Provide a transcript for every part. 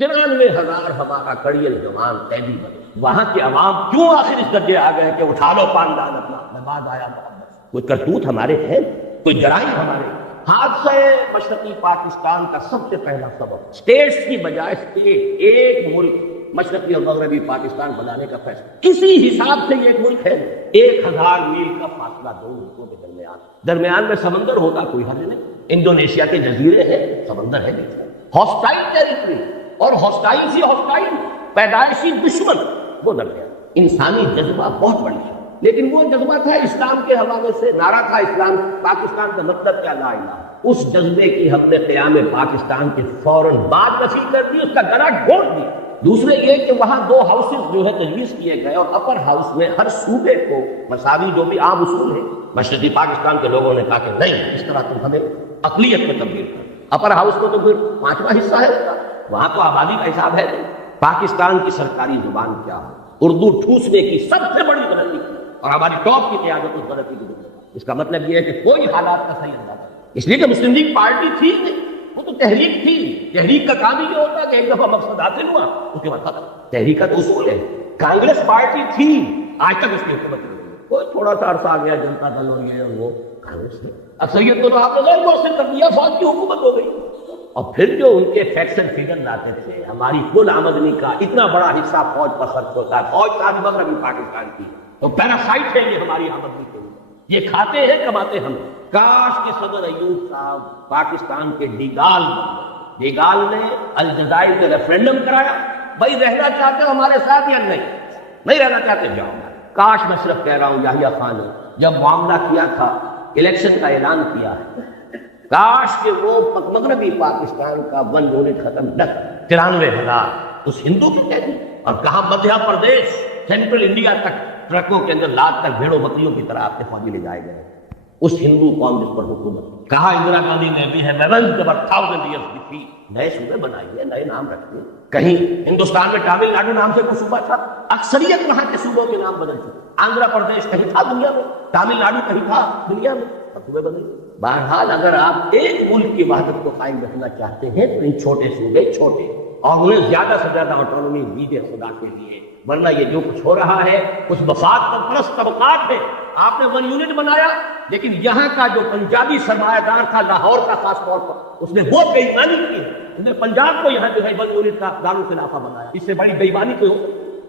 93,000 ہمارا کڑیل جوان قیدی بنے. وہاں کے عوام کیوں آخر اس درجے آ گئے کہ اٹھا لو پاندان اپنا نماز آیا محمد. کوئی کرتوت ہمارے ہے، کوئی جرائم ہمارے. حادثہ مشرقی پاکستان کا سب سے پہلا سبب اسٹیٹس کی بجائے اسٹیٹ ایک ملک مشرقی اور مغربی پاکستان بنانے کا فیصلہ. کسی حساب سے یہ ایک ملک ہے. 1000 میل کا فاصلہ دو ملکوں کے درمیان میں سمندر ہوتا کوئی حل نہیں. انڈونیشیا کے جزیرے ہیں، سمندر ہے نہیں. ہاسٹائل ٹیریٹری اور ہاسٹائل سی ہاسٹائل پیدائشی دشمن وہ درمیان. انسانی جذبہ بہت بڑی ہے، لیکن وہ جذبہ تھا اسلام کے حوالے سے. نعرہ تھا اسلام پاکستان کا مطلب کیا، لا الہ. اس جذبے کی ہم نے قیام پاکستان کے فوراً بعد وسیع کر دی، اس کا گلا گھونٹ دیا. دوسرے یہ کہ وہاں 2 ہاؤسز جو ہے تجویز کیے گئے، اور اپر ہاؤس میں ہر صوبے کو مساوی جو بھی عام اصول ہے. مشرقی پاکستان کے لوگوں نے کہا کہ نہیں، اس طرح تم ہمیں اقلیت میں تبدیل کر. اپر ہاؤس کو تو پھر 5واں حصہ ہے اس کا، وہاں تو آبادی کا حساب ہے نہیں. پاکستان کی سرکاری زبان کیا ہے؟ اردو ٹھوسنے کی سب سے بڑی غلطی، اور ہماری ٹاپ کی قیادت اس غلطی کی بنیاد. اس کا مطلب یہ ہے کہ کوئی حالات کا صحیح اندازہ، اس لیے کہ مسلم لیگ پارٹی تھی نہیں، وہ تو تحریک تھی. تحریک کا کام ہی یہ ہوتا ہے کہ ایک دفعہ مقصد حاصل ہوا اس کے بعد ختم. تحریک کا تو اصول ہے. کانگریس پارٹی تھی، آج تک اس کی حکومت نہیں ہوئی. کوئی تھوڑا سا عرصہ آ گیا جنتا دل اور یہ اور وہ، کانگریس نے اکثریت کو تو آپ نے غیر مؤثر کر دیا، فوج کی حکومت ہو گئی. اور پھر جو ان کے فیکٹس اینڈ فگر لاتے تھے، ہماری کل آمدنی کا اتنا بڑا حصہ فوج پر خرچ ہوتا ہے. فوج کا مغربی پاکستان کی تو پیراسائٹ ہے یہ ہماری آمدنی کے اوپر. یہ کھاتے ہیں کماتے ہم. کاش کہ صدر ایوب صاحب پاکستان کے ڈیگال نے الجزائر میں ریفرینڈم کرایا. بھائی رہنا چاہتے ہو ہمارے ساتھ یا نہیں رہنا چاہتے جاؤ. کاش میں صرف کہہ رہا ہوں یحییٰ خان نے جب معاملہ کیا تھا، الیکشن کا اعلان کیا ہے، کاش کہ وہ مغربی پاکستان کا 1 یونٹ ختم نہ کر. 93,000 اس ہندو کی کہتی. اور کہاں مدھیہ پردیش سینٹرل انڈیا تک ٹرکوں کے اندر لاد کر بھیڑوں بکریوں کی طرح آپ کے فوجی لے جائے گئے. اس ہندو قوم جس پر حکومت. کہا اندرا گاندھی نے بھی ہے 1000 years defeat. نئے صوبے بنائیے، نئے نام رکھیے. کہیں ہندوستان میں تامل ناڈو نام سے کوئی صوبہ تھا؟ اکثریت وہاں کے صوبوں کے نام بدل چکے. آندھرا پردیش کہیں تھا دنیا میں، تامل ناڈو کہیں تھا دنیا میں، صوبے بدل. بہرحال اگر آپ ایک ملک کی وحدت کو قائم رکھنا چاہتے ہیں تو ان چھوٹے صوبے چھوٹے اور انہیں زیادہ سے زیادہ آٹونومی دیجیے خدا کے لیے. ورنہ یہ جو کچھ ہو رہا ہے کچھ مفاد پرست طبقات ہے. آپ نے 1 یونٹ بنایا، لیکن یہاں کا جو پنجابی سرمایہ دار تھا لاہور کا خاص طور پر، اس نے وہ بے ایمانی کی ہے. اس نے پنجاب کو یہاں جو ہے 1 یونٹ کا دارالخلافہ بنایا. اس سے بڑی بے ایمانی کوئی ہو؟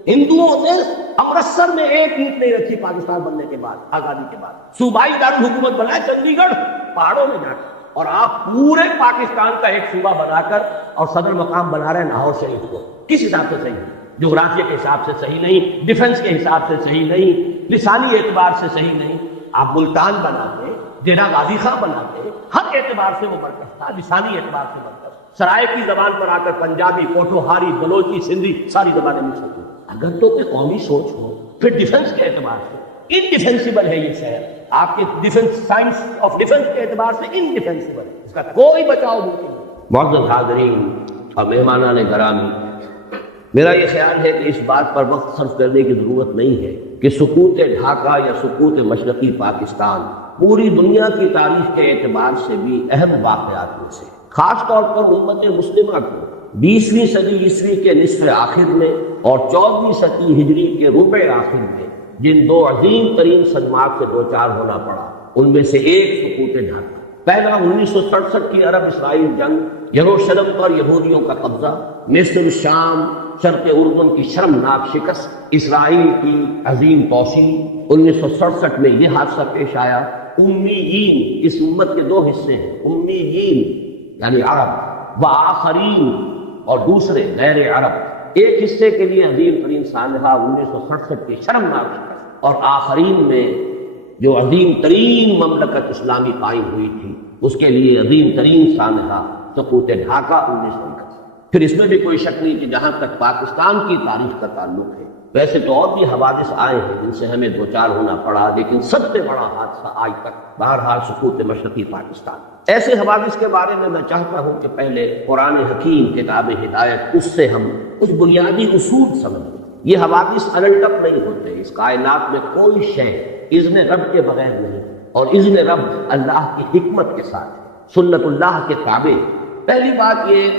ہندوؤں نے امرتسر میں ایک اینٹ نہیں رکھی پاکستان بننے کے بعد، آزادی کے بعد. صوبائی دارالحکومت بنایا چنڈی گڑھ پہاڑوں میں جا کر. اور آپ پورے پاکستان کا ایک صوبہ بنا کر اور صدر مقام بنا رہے ہیں لاہور شریف کو. کس حساب سے صحیح نہیں؟ جغرافیہ کے حساب سے صحیح نہیں، ڈیفنس کے حساب سے صحیح نہیں، لسانی اعتبار سے صحیح نہیں. آپ ملتان بناتے، ڈیرہ غازی خان بناتے، ہر اعتبار سے وہ مرکز تھا. لسانی اعتبار سے مرکز. سرائے کی زبان پر آ کر پنجابی، پوٹھوہاری، بلوچی، سندھی ساری زبانیں مل سکتی. اگر تو کوئی قومی سوچ ہو پھر ڈیفنس کے اعتبار سے انڈیفینسیبل ہے یہ شہر. آپ کے ڈیفنس سائنس آف ڈیفنس کے اعتبار سے انڈیفینسیبل ہے، اس کا کوئی بچاؤ ممکن نہیں. معزز حاضرین اور مہمانان گرامی، میرا یہ خیال ہے کہ اس بات پر وقت صرف کرنے کی ضرورت نہیں ہے کہ سقوط ڈھاکہ یا سقوط مشرقی پاکستان پوری دنیا کی تاریخ کے اعتبار سے بھی اہم واقعات میں سے. خاص طور پر امت مسلمہ کو 20ویں صدی عیسوی کے نصف آخر میں اور 14ویں صدی ہجری کے ربع آخر میں جن 2 عظیم ترین صدمات سے دوچار ہونا پڑا، ان میں سے ایک سقوط ڈھاکہ. پہلا 1967 کی عرب اسرائیل جنگ، یروشلم پر یہودیوں کا قبضہ، مصر، شام، شرق اردن کی شرمناک شکست، اسرائیل کی عظیم توسیع. 1967 میں یہ حادثہ پیش آیا. امیین اس امت کے 2 حصے ہیں، امیین یعنی عرب و آخرین اور دوسرے غیر عرب. ایک حصے کے لیے عظیم ترین سانحہ 1967 کی شرمناک شکست، اور آخرین میں جو عظیم ترین مملکت اسلامی قائم ہوئی تھی اس کے لیے عظیم ترین سانحہ سقوط ڈھاکہ 1961. پھر اس میں بھی کوئی شک نہیں کہ جہاں تک پاکستان کی تاریخ کا تعلق ہے، ویسے تو اور بھی حوادث آئے ہیں جن سے ہمیں دوچار ہونا پڑا، لیکن سب سے بڑا حادثہ آج تک بہرحال سقوط مشرقی پاکستان. ایسے حوادث کے بارے میں میں چاہتا ہوں کہ پہلے قرآن حکیم کتاب ہدایت اس سے ہم کچھ بنیادی اصول سمجھیں. یہ حوادث انلٹپ نہیں ہوتے. اس کائنات میں کوئی شے اذن رب کے بغیر نہیں، اور اذن رب اللہ کی حکمت کے ساتھ ہے، سنت اللہ کے تابع. پہلی بات یہ،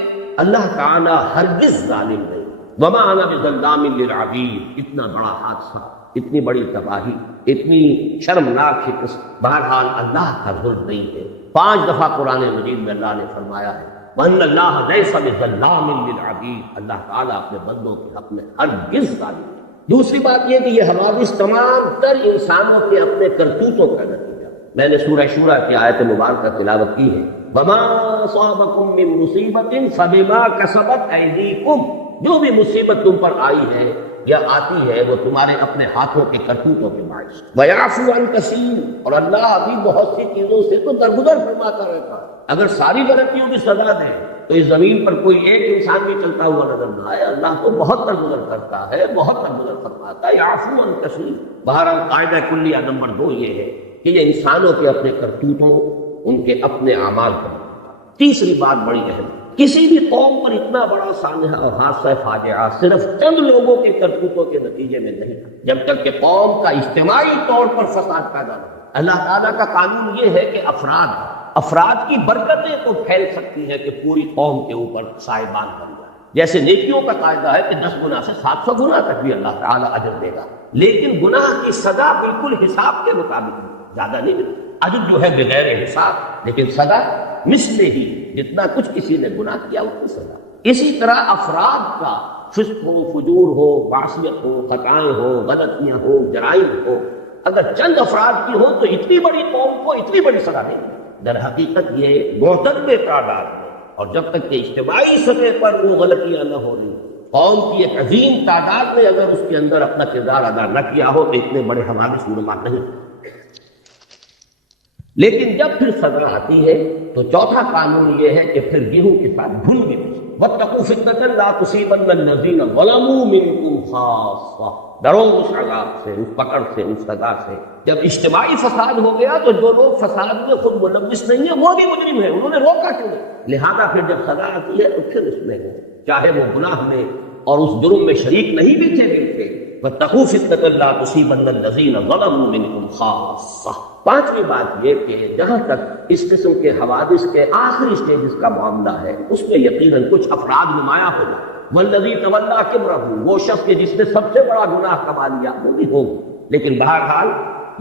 اللہ تعالیٰ ہرگز ظالم نہیں، وما انا بظلام للعبید، اتنا بڑا حادثہ، اتنی بڑی تباہی، اتنی شرمناک شکست، بہرحال اللہ کا ظلم نہیں ہے۔ 5 دفعہ قرآن مجید میں اللہ نے فرمایا ہے وَأَنَّ اللَّهَ لَيْسَ بِظَلَّامٍ لِلْعَبِيدِ، اللہ تعالیٰ اپنے بندوں کے حق میں ہرگز ظالم نہیں۔ دوسری بات یہ کہ یہ حوادث تمام تر انسانوں کے اپنے کرتوتوں کا نتیجہ۔ میں نے سورہ شورى کی آیت مبارکہ تلاوت کی ہے، وَمَا أَصَابَكُم مِّن مُّصِيبَةٍ فَبِمَا كَسَبَتْ أَيْدِيكُمْ، جو بھی مصیبت تم پر آئی ہے یا آتی ہے وہ تمہارے اپنے ہاتھوں کے کرتوتوں کے باعث۔ وَيَعْفُو عَن كَثِيرٍ، اور اللہ ابھی بہت سی چیزوں سے تو درگزر فرماتا رہتا ہے۔ اگر ساری غلطیوں کی سزا دے تو اس زمین پر کوئی ایک انسان بھی چلتا ہوا نظر نہ آئے، اللہ تو بہت درگزر کرتا ہے، بہت درگزر فرماتا ہے۔ یعفو عن کثیر، بہرحال قاعدہ کلیہ نمبر 2 یہ ہے کہ یہ انسانوں کے اپنے کرتوتوں، ان کے اپنے اعمال پر۔ تیسری بات بڑی اہم، کسی بھی قوم پر اتنا بڑا سانحہ اور حادثہ فاجعہ صرف چند لوگوں کے کرتوتوں کے نتیجے میں نہیں، جب تک کہ قوم کا اجتماعی طور پر فساد پیدا نہ ہو۔ اللہ تعالیٰ کا قانون یہ ہے کہ افراد کی برکتیں تو پھیل سکتی ہیں کہ پوری قوم کے اوپر سائبان بن جائے۔ جیسے نیکیوں کا قاعدہ ہے کہ 10 گنا سے 700 گنا تک بھی اللہ تعالیٰ اجر دے گا، لیکن گناہ کی سزا بالکل حساب کے مطابق زیادہ نہیں ملتی۔ اجر جو ہے بغیر حساب، لیکن سزا مثل ہی، جتنا کچھ کسی نے گناہ کیا اتنی سزا۔ اسی طرح افراد کا فسق ہو، فجور ہو، معصیت ہو، خطائیں ہو، غلطیاں ہو، جرائم ہو، اگر چند افراد کی ہو تو اتنی بڑی قوم کو اتنی بڑی سزا نہیں ملتی۔ در حقیقت یہ معتدل تعداد میں، اور جب تک کہ اجتماعی سطح پر وہ غلطیاں نہ ہو رہی، قوم کی ایک عظیم تعداد نے اگر اس کے اندر اپنا کردار ادا نہ کیا ہو تو اتنے بڑے حوادث رونما نہیں۔ لیکن جب پھر سزا آتی ہے تو چوتھا قانون یہ ہے کہ پھر گیہوں کے ساتھ گھل بھی نہیں۔ وَاتَّقُوا فِتْنَةً لَا تُصِيبَنَّ الَّذِينَ ظَلَمُوا مِنكُمْ خَاصَّةً، ڈرو اس عذاب سے، اس پکڑ سے، اس سزا سے۔ جب اجتماعی فساد ہو گیا تو جو لوگ فساد میں خود ملوث نہیں ہیں وہ بھی مجرم ہیں، انہوں نے روکا کیوں نہیں؟ لہذا پھر جب سزا آتی ہے تو پھر اس میں چاہے وہ گناہ میں اور اس جرم میں شریک نہیں بھی تھے ملتے۔ وَاتَّقُوا فِتْنَةً لَا تُصِيبَنَّ الَّذِينَ ظَلَمُوا مِنكُمْ خَاصَّةً۔ پانچویں بات یہ کہ جہاں تک اس قسم کے حوادث کے آخری سٹیجز کا معاملہ ہے اس میں یقیناً کچھ افراد نمایاں ہو گئے۔ والذی تولیٰ کبرہ، وہ شخص کے جس نے سب سے بڑا گناہ کما لیا وہ بھی ہوگا، لیکن بہرحال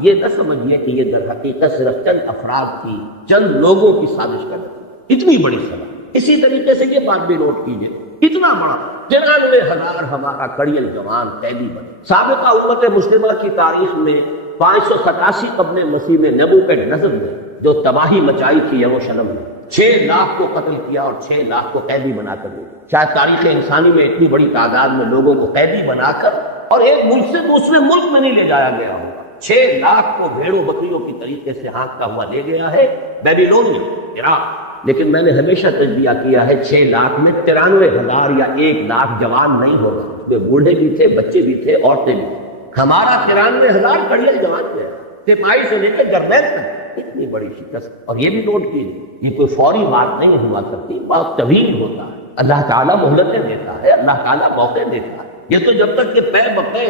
یہ نہ سمجھیے کہ یہ در حقیقت صرف چند افراد کی، چند لوگوں کی سازش کا نتیجہ، اتنی بڑی سزا۔ اسی طریقے سے یہ بات بھی نوٹ کیجیے، اتنا بڑا 93,000 ہمارا کڑیل جوان قیدی بنے۔ سابقہ امت مسلمہ کی تاریخ میں 587 قبل مسیح میں نبوکڈنیزر نے جو تباہی مچائی تھی یروشلم میں، 6 لاکھ کو قتل کیا اور 6 لاکھ کو قیدی بنا کر دیا۔ شاید تاریخ انسانی میں اتنی بڑی تعداد میں لوگوں کو قیدی بنا کر اور ایک ملک سے دوسرے ملک میں نہیں لے جایا گیا ہوگا۔ 6 لاکھ کو بھیڑوں بکریوں کی طریقے سے ہانکتا ہوا لے گیا ہے بیبیلونیا، عراق۔ لیکن میں نے ہمیشہ تجزیہ کیا ہے 6 لاکھ میں 93,000 یا 1 لاکھ جوان نہیں ہوگا، اس میں بوڑھے بھی تھے، بچے بھی تھے، عورتیں بھی تھیں۔ ہمارا 93,000 کڑیل جوان تھے، سپاہی سے لے کے جرنیل تک۔ اتنی بڑی شکست، اور یہ بھی نوٹ کیجیے یہ کوئی فوری بات نہیں ہوا کرتی، بہت طویل ہوتا ہے۔ اللہ تعالیٰ مہلتیں دیتا ہے، اللہ تعالیٰ موقع دیتا ہے۔ یہ تو جب تک کہ پے بپے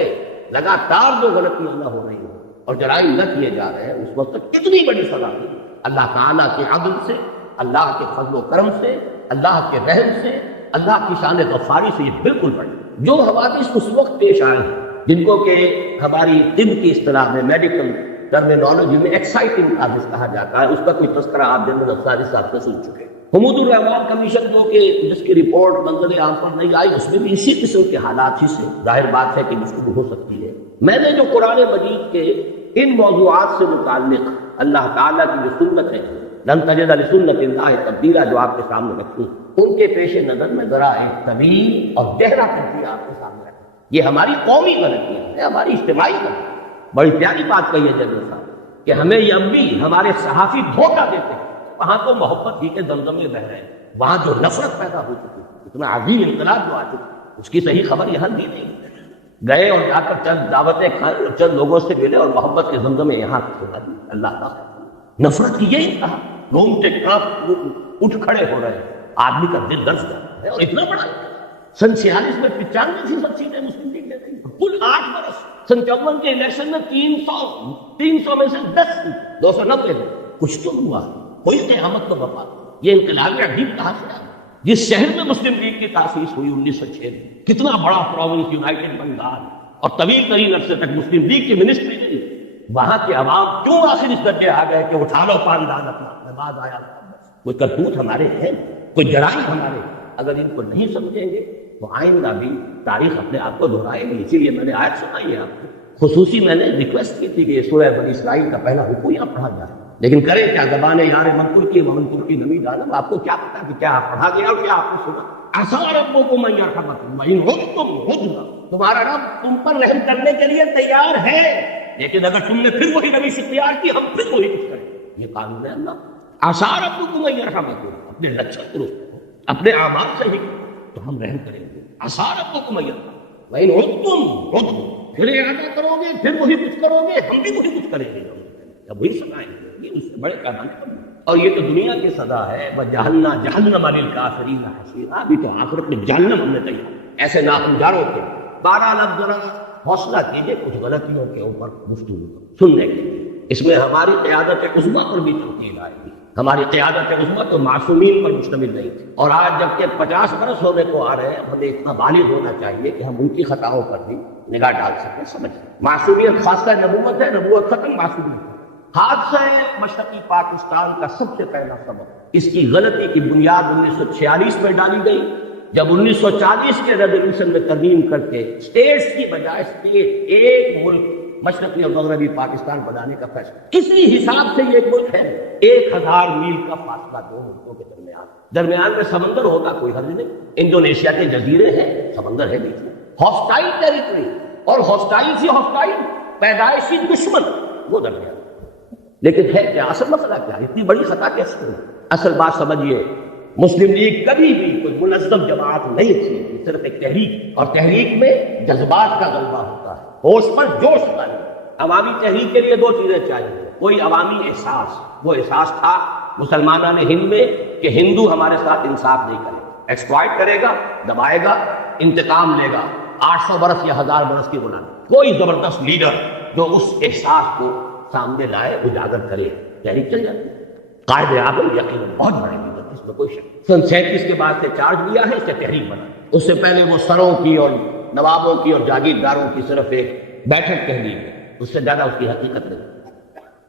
لگاتار جو غلطیاں نہ ہو رہی ہوں اور جرائم نہ کیے جا رہے ہیں اس وقت تک کتنی بڑی سزا دی۔ اللہ تعالیٰ کے عدل سے، اللہ کے فضل و کرم سے، اللہ کے رحم سے، اللہ کی شان غفاری سے یہ بالکل بڑی۔ جو حوادث اس وقت پیش آئے ہیں جن کو کہ ہماری طب کی اصطلاح میں میڈیکل ٹرمینالوجی میں ایکسائٹنگ حادث کہا جاتا ہے، اس کا کوئی تذکرہ آپ جنرل افساری صاحب سے سن چکے ہیں۔ حمود الرحمان کمیشن جو کہ جس کی رپورٹ منظر عام پر نہیں آئی، اس میں بھی اسی قسم کے حالات ہی سے ظاہر بات ہے کہ گفتگو ہو سکتی ہے۔ میں نے جو قرآن مجید کے ان موضوعات سے متعلق اللہ تعالیٰ کی جو سنت ہے لن تجد لسنت اللہ تبدیلا جو آپ کے سامنے رکھی، ان کے پیش نظر میں ذرا ایک طویل اور گہرا تجزیہ آپ کے سامنے رکھا۔ یہ ہماری قومی غلطیاں ہیں، ہماری اجتماعی غلطیاں۔ بڑی پیاری بات کہی ہے جنرل صاحب کہ ہمیں یہ اب بھی ہمارے صحافی دھوکہ دیتے ہیں۔ وہاں تو محبت ہی کے دمدمے بہ رہے ہیں، وہاں جو نفرت پیدا ہو چکی، اتنا عظیم انقلاب جو آ چکی، اس کی صحیح خبر یہاں دی نہیں۔ گئے اور جا کر چند دعوتیں کھائیں اور چند لوگوں سے ملے اور محبت کے زمزمے یہاں سنا دی۔ اللہ تعالیٰ نفرت کی یہی کہا، رومتے کانپ اٹھ کھڑے ہو رہے ہیں، آدمی کا دل درد کر رہا ہے۔ اور اتنا بڑا سن 46 میں 95% سیٹیں مسلم لیگ نے دی، کل 8 برس۔ سن 54 کے الیکشن میں 300 میں سے 10 290 تھے۔ کچھ تو ہوا، کوئی قیامت تو برپا۔ یہ انقلاب عجیب کہاں سے آیا؟ جس شہر میں مسلم لیگ کی تاسیس ہوئی 1906 میں، کتنا بڑا پروونس یونائٹڈ بنگال، اور طویل ترین عرصے تک مسلم لیگ کی منسٹری رہی، وہاں کے عوام کیوں آخر اس درجے آ گئے کہ اٹھا لو پاندان اپنا، میں بعد آیا کوئی کرتوت ہمارے ہیں، کوئی جرائم ہمارے، اگر ان کو نہیں سمجھیں گے تو آئندہ بھی تاریخ اپنے آپ کو دہرائے گی۔ اسی لیے میں نے آیت سنائی ہے آپ کو، خصوصی میں نے ریکویسٹ کی تھی کہ یہ سورہ بنی اسرائیل کا پہلا رکوع یہاں پڑھا جائے، لیکن کریں کیا، زبان یار منقر کی منقر کی نمی ڈالم، آپ کو کیا پتا کہ کیا پڑھا گیا اور کیا آپ نے سنا۔ عسیٰ ربکم ان یرحمکم وان عدتم عدنا، تمہارا رب تم پر رحم کرنے کے لیے تیار ہے، لیکن اگر تم نے پھر وہی روش اختیار کی ہم پھر وہی کچھ کریں، یہ قانون ہے اللہ۔ عسیٰ ربکم ان یرحمکم، اپنے لچھن درست کرو، اپنے اعمال صحیح کرو تو ہم رحم کریں گے۔ عسیٰ ربکم ان یرحمکم وان عدتم عدنا، پھر ارادہ کرو گے پھر وہی کچھ کرو گے، ہم بھی وہی کچھ کریں گے، اب وہی سزائیں گے، اس سے بڑے پیمانے پر۔ اور یہ تو دنیا کی سزا ہے، وَجَعَلْنَا جَهَنَّمَ لِلْكَافِرِينَ حَصِيرًا، ابھی تو آخرت میں جہنم ہم نے تیار ایسے ناخنجاروں کے۔ بہرحال اب ذرا حوصلہ کیجیے کچھ غلطیوں کے اوپر گفتگو سننے کے لیے، اس میں ہماری قیادت عظمیٰ پر بھی تنقید آئے گی۔ ہماری قیادت عظمیٰ تو معصومین پر مشتمل نہیں تھی، اور آج جب کہ 50 برس ہونے کو آ رہے ہیں، ہمیں اتنا بالغ ہونا چاہیے کہ ہم ان کی خطاؤں پر بھی نگاہ ڈال سکیں، سمجھ سکیں۔ معصومیت خاصہ نبوت ہے، نبوت ختم، معصومیت۔ حادثہ مشرقی پاکستان کا سب سے پہلا سبب اس کی غلطی کی بنیاد 1946 میں ڈالی گئی، جب 1940 کے ریزولوشن میں ترمیم کر کے اسٹیٹس کی بجائے اسٹیٹ ایک ملک مشرقی اور مغربی پاکستان بنانے کا فیصلہ۔ کسی حساب سے یہ ایک ملک ہے، 1000 میل کا فاصلہ دو ملکوں کے درمیان میں سمندر ہوگا کوئی حرج نہیں، انڈونیشیا کے جزیرے ہیں، سمندر ہے بیچ میں، ہاسٹائل ٹیریٹری، اور ہاسٹائل سے ہاسٹائل پیدائشی دشمن وہ درمیان۔ لیکن ہے کیا اصل مسئلہ، کیا اتنی بڑی خطا کیسے ہوئی؟ اصل بات سمجھیے، مسلم لیگ کبھی بھی کوئی منظم جماعت نہیں تھی، صرف ایک تحریک، اور تحریک میں جذبات کا غلبہ ہوتا ہے، ہوش پر جوش کا نہیں۔ عوامی تحریک کے لیے دو چیزیں چاہیے، کوئی عوامی احساس، وہ احساس تھا مسلمانان ہند میں کہ ہندو ہمارے ساتھ انصاف نہیں کرے گا، ایکسپلائٹ کرے گا، دبائے گا، انتقام لے گا، 800 برس یا 1000 برس کی غلامی۔ کوئی زبردست لیڈر جو اس احساس کو سامنے لائے، اجاگر کرے، تحریک چل جاتی ہے۔ قائد اعظم یقیناً بہت بڑے لیڈر، اس میں کوئی شک۔ سن 37 کے بعد سے چارج لیا ہے، اس سے تحریک بنا، اس سے پہلے وہ سروں کی اور نوابوں کی اور جاگیرداروں کی صرف ایک بیٹھک تحریک ہے، اس سے زیادہ اس کی حقیقت نہیں۔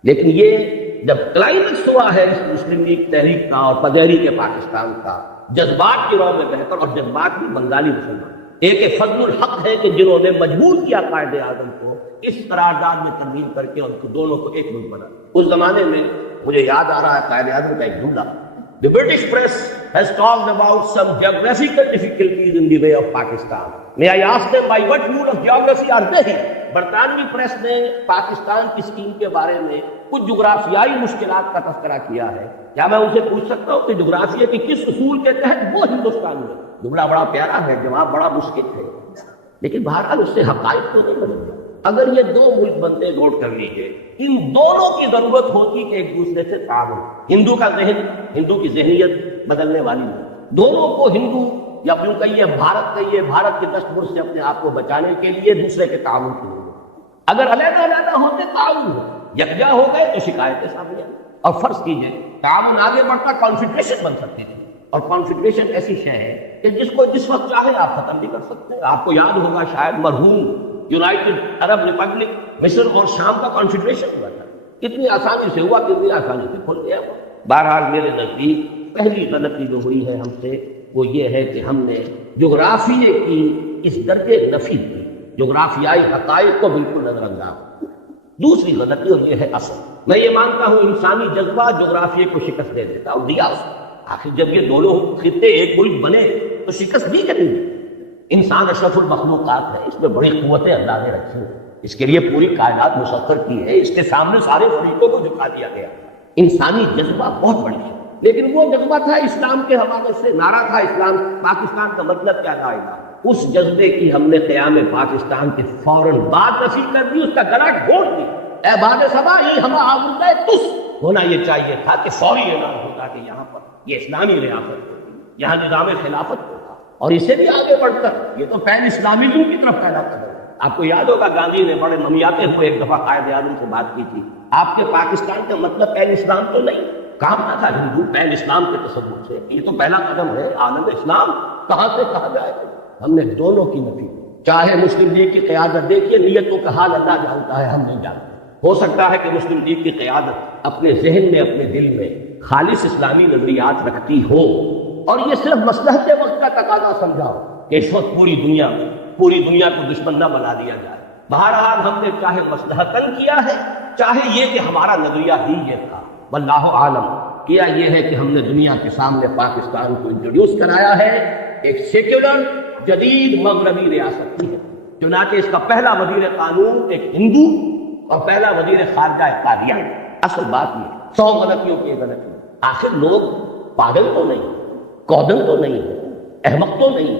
لیکن یہ جب کلائمیکس ہوا ہے اس مسلم لیگ تحریک کا اور پذیری کے پاکستان کا، جذبات کی رو میں بہ کر، اور جذبات بھی بنگالی مسلمان، ایک فضل الحق ہے کہ جنہوں نے مجبور کیا قائد اعظم کو اس قرارداد میں ترمیم کر کے، اور دونوں کو ایک ملک بنا۔ اس زمانے میں مجھے یاد آ رہا ہے قائد اعظم کا ایک جملہ، The British press has talked about some geographical difficulties in the way of Pakistan. May I ask them by what rule of geography are they? برطانوی پریس نے پاکستان کی اسکیم کے بارے میں کچھ جغرافیائی مشکلات کا تذکرہ کیا ہے، کیا میں ان سے پوچھ سکتا ہوں کہ جغرافیہ کے کس اصول کے تحت وہ ہندوستان میں؟ جملہ بڑا پیارا ہے، جواب بڑا مشکل ہے، لیکن بہرحال اس سے حقائق تو نہیں بدلتے۔ اگر یہ دو ملک بنتے، نوٹ کر لیجئے، ان دونوں کی ضرورت ہوتی کہ ایک دوسرے سے تعاون، ہندو کا ذہن، ہندو کی ذہنیت بدلنے والی ہے، دونوں کو ہندو یا یوں کہیے بھارت کہیے، بھارت کے دستور سے اپنے آپ کو بچانے کے لیے دوسرے کے تعاون کی ضرورت۔ اگر علیحدہ علیحدہ ہوتے تعاون ہو، یکجا ہو گئے تو شکایتیں سامنے آئیں۔ اور فرض کیجئے تعاون آگے بڑھتا کانفیڈریشن بن سکتی تھی، اور کانفیڈریشن ایسی شے ہے کہ جس کو جس وقت چاہے آپ ختم بھی کر سکتے ہیں۔ آپ کو یاد ہوگا شاید مرحوم یونائٹڈ عرب ریپبلک مصر اور شام کا کانفیڈریشن ہوا تھا، کتنی آسانی سے ہوا، کتنی آسانی سے کھل گیا۔ بہرحال میرے نزدیک پہلی غلطی جو ہوئی ہے ہم سے وہ یہ ہے کہ ہم نے جغرافیے کی اس درجے نفی کی، جغرافیائی حقائق کو بالکل نظر انداز۔ دوسری غلطی اور یہ ہے اصل، میں یہ مانتا ہوں انسانی جذبہ جغرافیے کو شکست دے دیتا اور دیا اس کو۔ آخر جب یہ دونوں خطے ایک ملک بنے تو شکست دی کریں گے۔ انسان اشرف المخلوقات ہے، اس میں بڑی قوتیں اللہ نے رکھی ہیں، اس کے لیے پوری کائنات مسخر کی ہے، اس کے سامنے سارے فریقوں کو جھکا دیا گیا۔ انسانی جذبہ بہت بڑی ہے، لیکن وہ جذبہ تھا اسلام کے حوالے سے، نعرہ تھا اسلام پاکستان کا مطلب کیا تھا، اس جذبے کی ہم نے قیام پاکستان کے فوراً بعد نفی کر دی، اس کا گلا گھونٹ دی۔ اے باد صبا یہ ہم آوردہ تس ہونا یہ چاہیے تھا کہ فوری اعلان ہوتا کہ یہاں پر یہ اسلامی ریاست ہوتی، یہاں نظام خلافت ہوتا، اور اسے بھی آگے بڑھ کر یہ تو پین اسلامیزم کی طرف پہلا قدم۔ آپ کو یاد ہوگا گاندھی نے بڑے ممیاتے ہوئے ایک دفعہ قائد اعظم سے بات کی تھی، آپ کے پاکستان کا مطلب پین اسلام تو نہیں، کام نہ تھا ہندو پہل اسلام کے تصور سے، یہ تو پہلا قدم ہے، عالم اسلام کہاں سے کہاں جائے گا؟ ہم نے دونوں کی نفی، چاہے مسلم لیگ کی قیادت، دیکھیے نیتوں کا حال اللہ جانتا ہے، ہم نہیں جانتے۔ ہو سکتا ہے کہ مسلم لیگ کی قیادت اپنے ذہن میں اپنے دل میں خالص اسلامی نظریات رکھتی ہو اور یہ صرف مصلحت وقت کا تقاضا سمجھا ہو کہ اس وقت پوری دنیا کو دشمن نہ بنا دیا جائے۔ بہرحال ہم نے چاہے مصلحتاً کیا ہے، چاہے یہ کہ ہمارا نظریہ ہی یہ تھا، واللہ عالم، کیا یہ ہے کہ ہم نے دنیا کے سامنے پاکستان کو انٹروڈیوس کرایا ہے ایک سیکولر جدید مغربی ریاست کی ہے، چنانچہ اس کا پہلا وزیر قانون ایک ہندو اور پہلا وزیر خارجہ ایک قادیانی۔ اصل بات یہ 100 غلطیوں کی غلطی، آخر لوگ پاگل تو نہیں، کودن تو نہیں، احمق تو نہیں،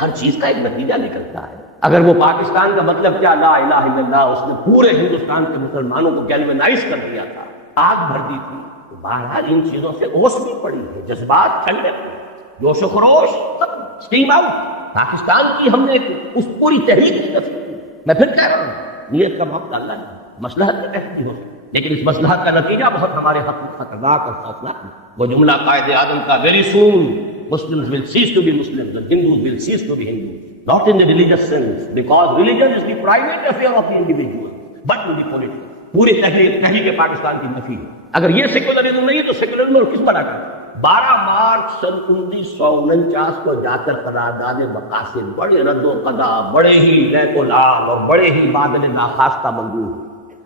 ہر چیز کا ایک نتیجہ نکلتا ہے۔ اگر وہ پاکستان کا مطلب کیا لا الہ الا اللہ، اس نے پورے ہندوستان کے مسلمانوں کو گیلوینائز کر دیا تھا، آگ بھر دی تھی، تو بہرحال ان چیزوں سے اوس بھی پڑی ہے، جذبات ٹھنڈے پڑے، جوش و خروش سب اسٹیم آؤٹ۔ پاکستان کی ہم نے اس پوری تحریک کی نفی کی۔ میں پھر کہہ رہا ہوں نیت کا موقع اللہ نے مصلحت کے تحت بھی ہو، لیکن اس مصلحت کا نتیجہ بہت ہمارے حق میں خطرناک اور خطرناک ہے۔ وہ جملہ قائد اعظم کا very soon Muslims will cease to be Muslims and Hindus will cease to be Hindus, not in the religious sense, because religion is the private affair of the individual, but in the political. پوری تحریک پاکستان کی نفی ہے۔ اگر یہ secularism نہیں تو secularism اور کس بنا کر 12 مارچ سن 1949 کو جا کر قرارداد مقاصد بڑے رد و قضا، بڑے ہی لیک و لام اور بڑے ہی بادل ناخواستہ منظور ہوئے،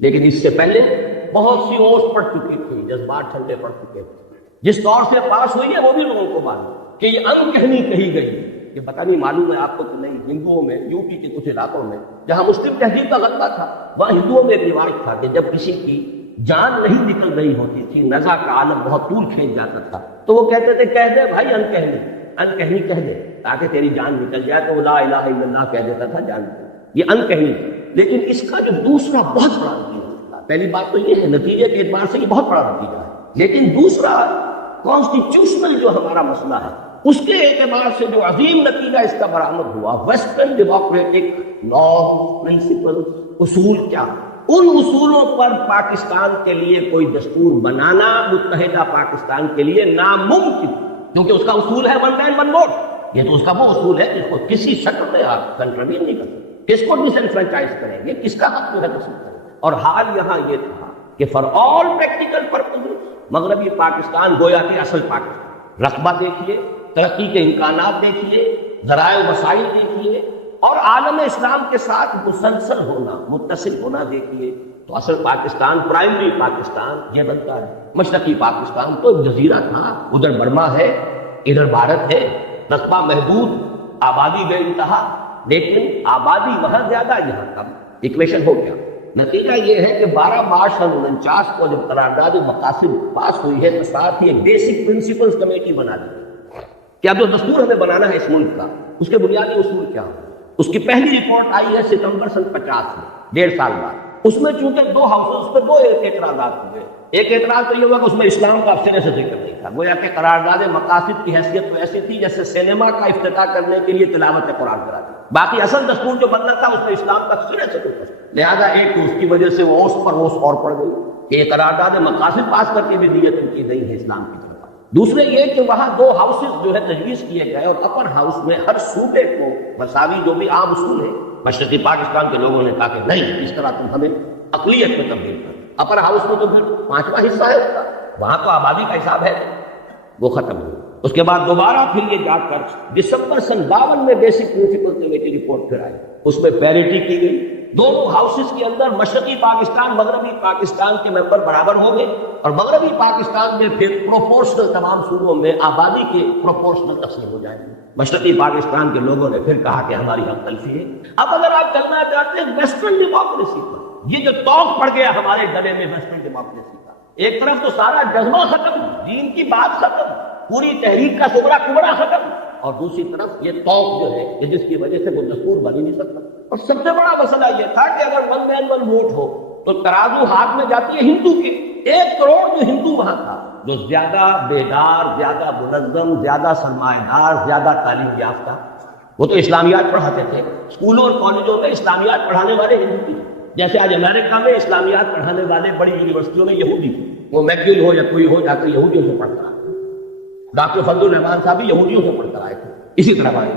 لیکن اس سے پہلے بہت سی اوس پڑ چکی تھی، جذبات ٹھنڈے پڑ چکے تھے۔ جس طور سے پاس ہوئی ہے وہ بھی لوگوں کو معلوم کہ یہ ان کہنی کہی گئی، یہ پتہ نہیں معلوم ہے آپ کو کہ نہیں، ہندوؤں میں یو پی کے کچھ علاقوں میں جہاں مسلم تہذیب کا غلبہ تھا، وہاں ہندوؤں میں ایک رواج تھا کہ جب کسی کی جان نہیں نکل رہی ہوتی تھی، نزا کا عالم بہت طول کھینچ جاتا تھا، تو وہ کہتے تھے کہہ دے بھائی ان کہنی کہہ دے تاکہ تیری جان نکل جائے، تو وہ لا الہ الا اللہ کہہ دیتا تھا جان نکل، یہ ان کہنی۔ لیکن اس کا جو دوسرا بہت بڑا نتیجہ تھا، پہلی بات تو یہ ہے نتیجے کے اعتبار سے یہ بہت بڑا نتیجہ ہے، لیکن دوسرا کانسٹیٹیوشنل جو ہمارا مسئلہ ہے اس کے اعتبار سے جو عظیم نتیجہ اس کا برآمد ہوا، ویسٹرن ڈیموکریٹک نارمز، پرنسپلز، اصول، کیا ان اصولوں پر پاکستان کے لیے کوئی دستور بنانا متحدہ پاکستان کے لیے ناممکن، کیونکہ اس کا اصول ہے ون مین ون ووٹ۔ یہ تو اس کا وہ اصول ہے جس کو کسی شکل میں آپ کنٹروی نہیں کر سکتے، کس کو ڈس انفرینچائز کریں گے، کس کا حق ہے کسی کا۔ اور حال یہاں یہ تھا کہ فار آل پریکٹیکل پرپز مغربی پاکستان گویا کہ اصل پاکستان، رقبہ دیکھیے، ترقی کے امکانات دیکھیے، ذرائع وسائل دیکھیے، اور عالم اسلام کے ساتھ مسلسل ہونا، متصل ہونا دیکھیے، تو اصل پاکستان، پرائمری پاکستان یہ بنتا ہے۔ مشرقی پاکستان تو جزیرہ تھا، ادھر برما ہے، ادھر بھارت ہے، رقبہ محدود، آبادی بے انتہا، لیکن آبادی وہاں زیادہ یہاں کم، ایکویشن ہو گیا۔ نتیجہ یہ ہے کہ 12 مارچ سن 49 کو جب قرارداد مقاصد پاس ہوئی ہے تو ساتھ ہی ایک بیسک پرنسپلز کمیٹی بنا دی کہ اب جو دستور ہمیں بنانا ہے اس ملک کا، اس کے بنیادی اصول کیا ہوں۔ اس کی پہلی رپورٹ آئی ہے ستمبر سن 50 میں، 1.5 سال بعد۔ اس میں چونکہ 2 ہاؤسز پہ 2 اعتراضات ہوئے۔ ایک اعتراض تو یہ ہوا کہ اس میں اسلام کا سرے سے ذکر نہیں تھا، گویا کہ قرارداد مقاصد کی حیثیت تو ایسی تھی جیسے سینما کا افتتاح کرنے کے لیے تلاوت قرآن کرا دی، باقی اصل دستور جو بننا تھا اس میں اسلام کا سرے سے کچھ، لہذا ایک اس کی وجہ سے وہ اوس پر اوس اور پڑ گئی کہ یہ قرارداد مقاصد پاس کر کے بھی نیت ان کی نہیں ہے اسلام کی طرف۔ دوسرے یہ کہ وہاں 2 ہاؤسز جو ہے تجویز کیے گئے، اور اپر ہاؤس میں ہر صوبے کو مساوی جو بھی عام اصول ہے، مشرقی پاکستان کے لوگوں نے کہا کہ نہیں، اس طرح تم ہمیں اقلیت میں تبدیل کر۔ اپر ہاؤس میں تو پھر 5واں حصہ ہے اس کا، وہاں تو آبادی کا حساب ہے، وہ ختم ہو۔ اس کے بعد دوبارہ پھر یہ جا کر دسمبر سن 52 میں بیسک پرنسپل کمیٹی رپورٹ پھر آئی، اس میں پیریٹی کی گئی، دونوں ہاؤسز کے اندر مشرقی پاکستان مغربی پاکستان کے ممبر برابر ہو گئے، اور مغربی پاکستان میں پھر پروپورشنل تمام صوبوں میں آبادی کے پروپورشنل تقسیم ہو جائے گی۔ مشرقی پاکستان کے لوگوں نے پھر کہا کہ ہماری حق تلفی ہے۔ اب اگر آپ چلنا چاہتے ہیں ویسٹرن ڈیموکریسی پر، یہ جو توق پڑ گیا ہمارے گلے میں ویسٹرن ڈیموکریسی کا، ایک طرف تو سارا جذبہ ختم، دین کی بات ختم، پوری تحریک کا ٹکڑا ٹکڑا ختم، اور دوسری طرف یہ توق جو ہے کہ جس کی وجہ سے وہ دستور بن ہی نہیں سکتا۔ اور سب سے بڑا مسئلہ یہ تھا کہ اگر ون مین ون ووٹ ہو تو ترازو ہاتھ میں جاتی ہے ہندو کے، 1 کروڑ جو ہندو وہاں تھا، جو زیادہ بیدار، زیادہ منظم، زیادہ سرمایہ دار، زیادہ تعلیم یافتہ، وہ تو اسلامیات پڑھاتے تھے، اسکولوں اور کالجوں میں اسلامیات پڑھانے والے ہندو تھے، جیسے آج امریکہ میں اسلامیات پڑھانے والے بڑی یونیورسٹیوں میں یہودی تھے، وہ میکل ہو یا کوئی ہو جا کر یہودیوں سے پڑھ کر آئے. ڈاکٹر فضل الرحمان صاحب بھی یہودیوں سے پڑھ کر آئے تھے. اسی طرح آئے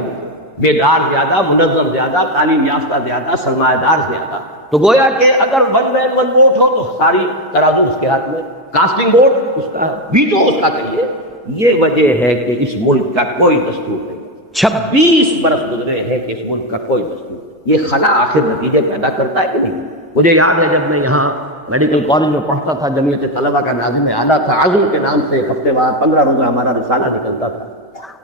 بیدار زیادہ، منظم زیادہ، تعلیم یافتہ زیادہ، سرمایہ دار زیادہ. تو گویا کہ اگر ون مین ون ووٹ ہو تو ساری ترازو اس کے ہاتھ میں، کاسٹنگ ووٹ اس کا، ویٹو اس کا کہیے. یہ وجہ ہے کہ اس ملک کا کوئی دستور نہیں. 26 برس گزرے ہیں کہ اس ملک کا کوئی دستور. یہ خلا آخر نتیجے پیدا کرتا ہے کہ نہیں؟ مجھے یاد ہے جب میں یہاں میڈیکل کالج میں پڑھتا تھا، جمعیت طلبہ کا ناظم اعلیٰ تھا، عزم کے نام سے ایک ہفتے بعد 15 روزہ ہمارا رسالہ نکلتا تھا.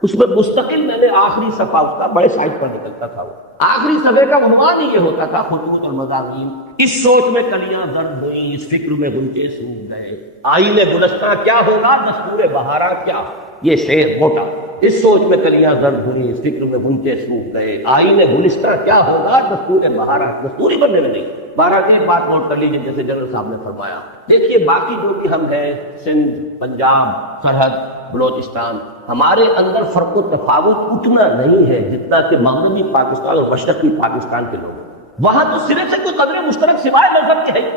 اس میں مستقل میں نے آخری صفحہ اس کا بڑے سائٹ پر نکلتا تھا. آخری صفحے کا عنوان ہی یہ ہوتا تھا خطوط المضامین. اس سوچ میں کلیاں زرد ہوئیں، اس فکر میں غنچے سوکھ گئے، آئین گلستہ کیا ہوگا، دستور بہارا کیا. یہ شعر موٹا. اس سوچ میں کلیاں زرد ہوئیں، اس فکر میں غنچے سوکھ گئے، آئین گلستہ کیا ہوگا، دستور بہارا. دستوری بننے میں نہیں. 12 کی بات نوٹ کر لیجیے جیسے جنرل صاحب نے فرمایا. دیکھیے باقی جو کہ ہم ہیں سندھ، پنجاب، سرحد، بلوچستان، ہمارے اندر فرق و تفاوت اتنا نہیں ہے جتنا کہ مغربی پاکستان اور مشرقی پاکستان کے لوگ. وہاں تو صرف سے کوئی قدر مشترک سوائے مذہب کے ہے.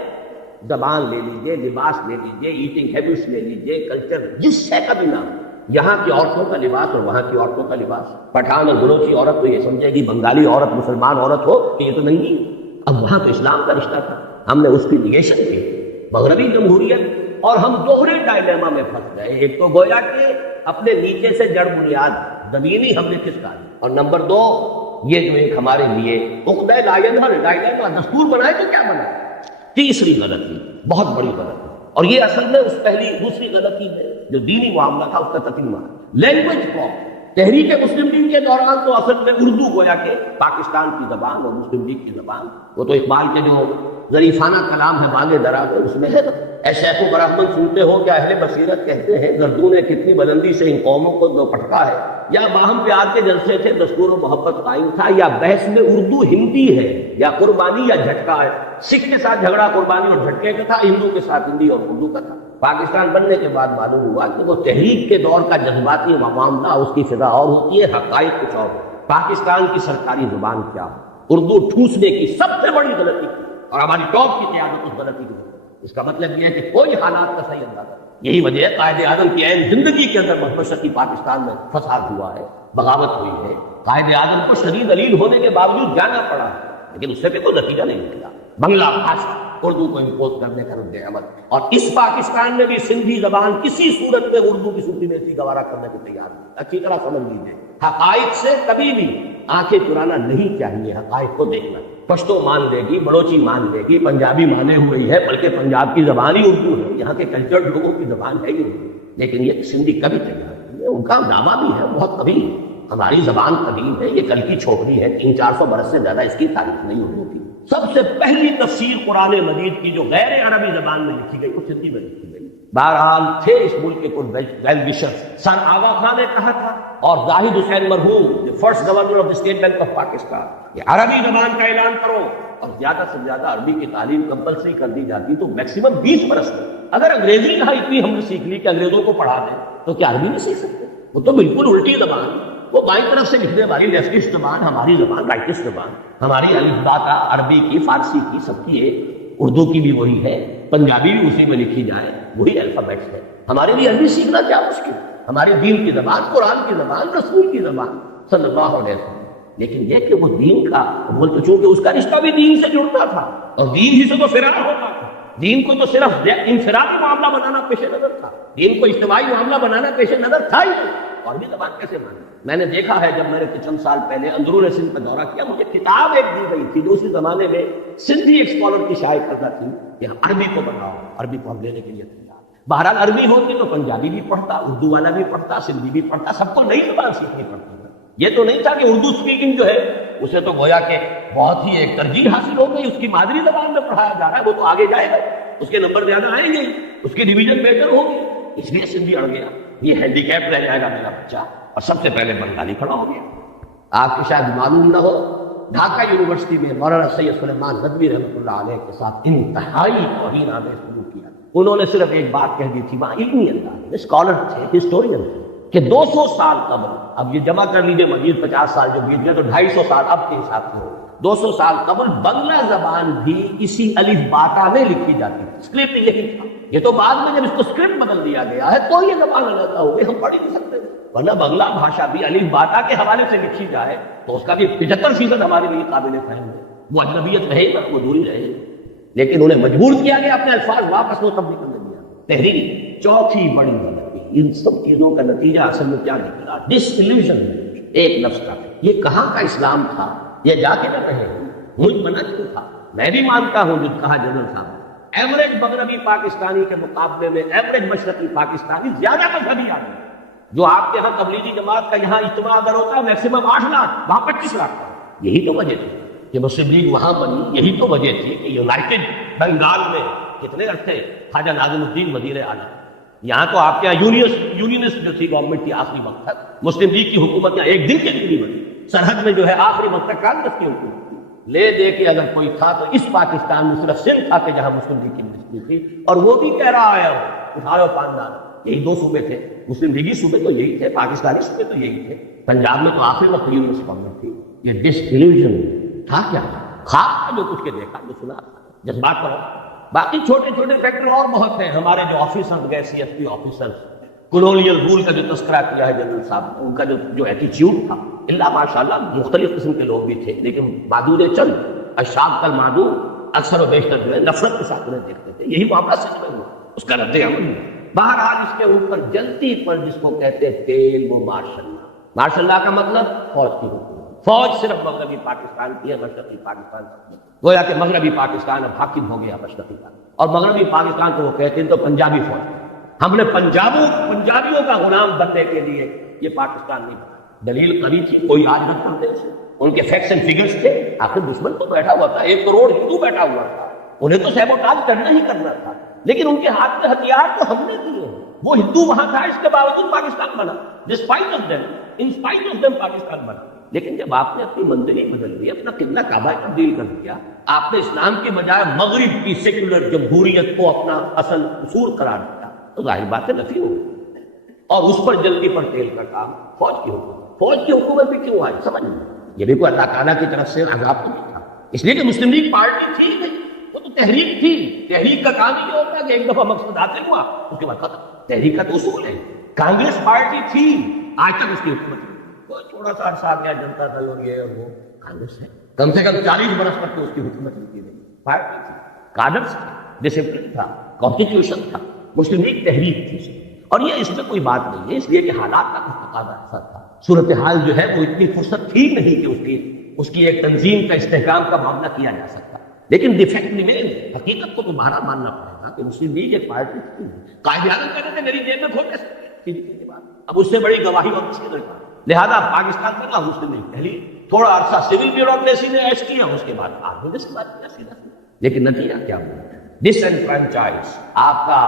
زبان لے لیجیے، لباس لے لیجیے، ایٹنگ ہیبٹس لے لیجیے، کلچر، جس شے کا بھی نام. یہاں کی عورتوں کا لباس اور وہاں کی عورتوں کا لباس. پٹھان اور بلوچی عورت تو یہ سمجھے گی بنگالی عورت مسلمان عورت ہو، یہ تو نہیں. اب وہاں تو اسلام کا رشتہ تھا، ہم نے اس کی نیگیشن کی. مغربی جمہوریت اور ہم دوہرے ڈائلیما میں پھنس گئے. ایک تو گویا کہ اپنے نیچے سے جڑ بنیاد زمینی ہم نے کس کا دی، اور نمبر 2 یہ جو ایک ہمارے لیے عقدہ ڈائلیما دستور بنائے تو کیا بنا. تیسری غلطی، بہت بڑی غلطی، اور یہ اصل میں اس پہلی دوسری غلطی ہے جو دینی معاملہ تھا اس کا تتمہ. Language form. تحریک مسلم لیگ کے دوران تو اصل میں اردو گویا کہ پاکستان کی زبان اور مسلم لیگ کی زبان. وہ تو اقبال کے جو ظریفانہ کلام ہے باغ دراز ہے اس میں ہے نا، اے شیخ و برہمن سنتے ہو کیا اہل بصیرت کہتے ہیں، گردوں نے کتنی بلندی سے ان قوموں کو دو پٹکا ہے. یا باہم پیار کے جلسے تھے، دستور و محبت قائم تھا، یا بحث میں اردو ہندی ہے، یا قربانی یا جھٹکا ہے. سکھ کے ساتھ جھگڑا قربانی اور جھٹکے کا تھا، ہندو کے ساتھ ہندی اور اردو کا تھا. پاکستان بننے کے بعد معلوم ہوا کہ وہ تحریک کے دور کا جذباتی معاملہ، اس کی فضا اور ہوتی ہے، حقائق کچھ اور. پاکستان کی سرکاری زبان کیا ہے؟ اردو ٹھوسنے کی سب سے بڑی غلطی کی، اور ہماری ٹاپ کی قیادت اس غلطی کی. اس کا مطلب یہ ہے کہ کوئی حالات کا صحیح اندازہ. یہی وجہ ہے قائد اعظم کی عین زندگی کے اندر مشرقی پاکستان میں فساد ہوا ہے، بغاوت ہوئی ہے. قائد اعظم کو شدید دلیل ہونے کے باوجود جانا پڑا، لیکن اس سے بھی کوئی نتیجہ نہیں نکلا. بنگلہ بھاشا اردو کو امپوز کرنے کا رد عمل. اور اس پاکستان میں بھی سندھی زبان کسی صورت میں اردو کی سپریمیسی گوارا کرنے کو تیار نہیں. اچھی طرح سمجھ لیجیے، حقائق سے کبھی بھی آنکھیں چرانا نہیں چاہیے، حقائق کو دیکھنا. پشتو مان لے گی، بلوچی مان لے گی، پنجابی مانے ہوئی ہے، بلکہ پنجاب کی زبان ہی اردو ہے، یہاں کے کلچرڈ لوگوں کی زبان ہے ہی اردو. لیکن یہ سندھی کبھی تیار نہیں ہے. ان کا نامہ بھی ہے بہت قدیم. ہماری زبان قدیم ہے، یہ کل کی چھوکری ہے، 300-400 برس سے زیادہ اس کی تاریخ نہیں ہوئی تھی. سب سے پہلی تفسیر قرآن مجید کی جو غیر عربی زبان میں لکھی گئی وہ سندھی میں لکھی گئی. بہرحال تھے اس ملک کے کچھ ویل وشرز. سن آغا خان نے کہا تھا، اور زاہد حسین مرحوم first governor of the state bank of Pakistan, کہ عربی زبان کا اعلان کرو، اور زیادہ سے زیادہ عربی کی تعلیم کمپلسری کر دی جاتی تو میکسیمم 20 برس میں. اگر انگریزی کہا اتنی ہم نے سیکھ لی کہ انگریزوں کو پڑھا دیں تو کیا عربی نہیں سیکھ سکتے؟ وہ تو بالکل الٹی زبان، وہ بائیں طرف سے لکھنے والی لیفٹسٹ زبان، ہماری زبان رائٹسٹ زبان. ہماری الفبا کا عربی کی، فارسی کی، سب کی ہے. اردو کی بھی وہی ہے، پنجابی بھی اسی میں لکھی جائے، وہی الفابیٹس ہے. ہمارے بھی عربی سیکھنا کیا مشکل؟ ہمارے دین کی زبان، قرآن کی زبان، رسول کی زبان صلی اللہ علیہ وسلم. لیکن یہ کہ وہ دین کا، وہ تو چونکہ اس کا رشتہ بھی دین سے جڑتا تھا، اور دین ہی سے تو فرار ہوتا تھا. دین کو تو صرف انفرادی معاملہ بنانا پیش نظر تھا، دین کو اجتماعی معاملہ بنانا پیش نظر تھا ہی. اور بھی زبان کیسے مانے؟ میں نے دیکھا ہے جب میں نے چند سال پہلے اندرون سندھ کا دورہ کیا، مجھے کتاب ایک دی گئی تھی جو اسی زمانے میں سندھی ایک اسکالر کی شائع کردہ تھی کہ عربی کو بناؤ. عربی کو ہم لینے کے لیے تیار. بہرحال عربی ہوتی تو پنجابی بھی پڑھتا، اردو والا بھی پڑھتا، سندھی بھی پڑھتا، سب کو نئی زبان سیکھنی پڑتی ہے. یہ تو نہیں تھا کہ اردو اسپیکنگ جو ہے اسے تو گویا کہ بہت ہی ایک ترجیح حاصل ہو گئی، اس کی مادری زبان میں پڑھایا جا رہا ہے، وہ تو آگے جائے گا، اس کے نمبر زیادہ آئیں گے، اس کی ڈویژن بہتر ہوگی. اس لیے سندھی اڑ گیا، یہ ہینڈی کیپ رہ جائے گا میرا بچہ. اور سب سے پہلے بنگالی کھڑا ہو گیا. آپ کو شاید معلوم نہ ہو، ڈھاکہ یونیورسٹی میں مولانا سید سلیمان ندوی رحمۃ اللہ علیہ کے ساتھ انتہائی توہین آمیز سلوک کیا. انہوں نے صرف ایک بات کہہ دی تھی، وہاں علمی انداز میں، اسکالر تھے، ہسٹورین تھے، کہ 200 سال قبل، اب یہ جمع کر لیجئے مزید 50 سال جو بیت گئے تو 250 سال اب کے حساب سے ہو، 200 سال قبل بنگلہ زبان بھی اسی الف باتا میں لکھی جاتی تھی، اسکرپٹ یہی تھا۔ یہ تو بعد میں جب اس کو اسکرپٹ بدل دیا گیا ہے تو یہ زبان علیحدہ ہو گئی، ہم پڑھ ہی نہیں سکتے، ورنہ بنگلہ بھاشا بھی الف باتا کے حوالے سے لکھی جائے تو اس کا بھی 75% ہمارے لیے قابل فہم ہے، وہ اجنبیت رہے گا، وہ دوری رہے گی، لیکن انہیں مجبور کیا گیا اپنے الفاظ واپس مستقبل کرنے دیا۔ تحریک چوتھی بڑی غلطی، ان سب چیزوں کا نتیجہ اصل میں کیا نکلا؟ ڈس ایلیوژن، ایک لفظ کا۔ یہ کہاں کا اسلام تھا؟ یہ جا کے نہ کہیں ملک بنا کیوں تھا؟ میں بھی مانتا ہوں جو کہا جنرل صاحب، ایوریج مغربی پاکستانی کے مقابلے میں ایوریج مشرقی پاکستانی زیادہ مذہبی آدمی، جو آپ کے ہاں تبلیغی جماعت کا یہاں اجتماع اگر ہوتا ہے میکسیمم 8 لاکھ، وہاں 25 لاکھ تھا۔ یہی تو وجہ تھی کہ مسلم لیگ وہاں بنی، یہی تو وجہ تھی کہ یونائٹڈ بنگال میں کتنے عرصے خواجہ ناظم الدین وزیر اعلیٰ، یہاں تو آپ کے یہاں یونینسٹ جو تھی گورنمنٹ کی آخری وقت تک، مسلم لیگ کی حکومت یہاں ایک دن کے لیے نہیں بنی، سرحد میں جو ہے آخری وقت تک کانگریس کی حکومت تھی۔ لے دے کے اگر کوئی تھا تو اس پاکستان میں صرف سندھ تھا کہ جہاں مسلم لیگ کی منسٹری تھی، اور وہ بھی کہہ رہا ہے اٹھارہ پاندان، یہی 2 صوبے تھے، مسلم لیگی صوبے تو یہی تھے، پاکستانی صوبے تو یہی تھے، پنجاب میں تو آخری وقت یونینسٹ گورنمنٹ تھی۔ یہ ڈس ایلیوژن تھا کیا؟ خواب جو کچھ کے دیکھا، جو سنا، جذبات پر۔ باقی چھوٹے چھوٹے فیکٹر اور بہت ہیں، ہمارے جو آفیسر گئے C F P officer, colonel role کا جو تذکرہ کیا ہے جنرل صاحب، ان کا جو ایٹیچیوڈ تھا، اللہ ماشاءاللہ مختلف قسم کے لوگ بھی تھے، لیکن معدود چند اشراف کل معدود اکثر و بیشتر جو ہے نفرت کے ساتھ انہیں دیکھتے تھے۔ یہی معاملہ سچ میں ہوا، اس کا رد عمل ہوا۔ بہرحال اس کے اوپر جلتی پر جس کو کہتے ہیں تیل، وہ ماشاء اللہ، ماشاء اللہ کا مطلب فوج کی حکومت، فوج صرف مغربی پاکستان کی ہے، مشرقی پاکستان کی، گویا کہ مغربی پاکستان اب حاکم ہو گیا مشرقی کا، اور مغربی پاکستان کو وہ کہتے ہیں تو پنجابی فوج۔ ہم نے پنجابیوں کا غلام بننے کے لیے یہ پاکستان نہیں بنا۔ دلیل قوی تھی، کوئی آج رد کرتے تھے، ان کے فیکٹس اینڈ فگرز تھے، آخر دشمن تو بیٹھا ہوا تھا، 1 کروڑ ہندو بیٹھا ہوا تھا، انہیں تو سیبوٹاژ کرنا ہی کرنا تھا، لیکن ان کے ہاتھ میں ہتھیار تو ہم نے دیے، وہ ہندو وہاں تھا، اس کے باوجود پاکستان بنا، despite of them, in spite of them Pakistan بنا۔ لیکن جب آپ نے اپنی منزل ہی بدل دی، اپنا قبلہ کعبہ تبدیل کر دیا، آپ نے اسلام کے بجائے مغرب کی سیکولر جمہوریت کو اپنا اصل اصول قرار دیا، تو ظاہر بات ہے نفی ہو گئی، اور اس پر جلدی پر تیل کا کام فوج کی حکومت۔ فوج کی حکومت بھی کیوں آئی سمجھ نہیں، یہ بھی کوئی اللہ تعالیٰ کی طرف سے عذاب تو نہیں تھا، اس لیے کہ مسلم لیگ پارٹی تھی نہیں، وہ تو تحریک تھی۔ تحریک کا کام یہ ہوتا ہے کہ ایک دفعہ مقصد حاصل ہوا اس کے بعد ختم، تحریک کا تو اصول ہے۔ کانگریس پارٹی تھی، آج تک اس کی حکومت نہیں، کوئی تھوڑا سا عرصہ گیا جنتا دل اور یہ اور وہ، کانگریس ہے کم سے کم 40 برس تک تو اس کی حکومت نہیں کی گئی، پارٹی تھی، کادرز تھے، ڈسپلن تھا، کانسٹیٹیوشن تھا، مسلم لیگ تحریک تھی، اور یہ اس میں کوئی بات نہیں ہے، اس لیے کہ حالات کا کچھ تقاضا ایسا تھا، صورتحال جو ہے وہ اتنی فرصت تھی نہیں کہ اس کی ایک تنظیم کا استحکام کا معاملہ کیا جا سکتا، لیکن ڈیفیکٹ نہیں، حقیقت کو تمہارا ماننا پڑے گا کہ مسلم لیگ ایک پارٹی تھی۔ قائد اعظم کہتے تھے میری جیب میں کھول کے اب اس سے بڑی گواہی اور کسی نے کہا، لہذا پاکستان بنا مسلم لیگ پہلی، تھوڑا عرصہ سول بیوروکریسی نے ایش کیا، اس کے بعد آرمی نے بات کیا سیدھا، لیکن نتیجہ کیا ہوا؟ ڈس اینفرینچائز۔ آپ کا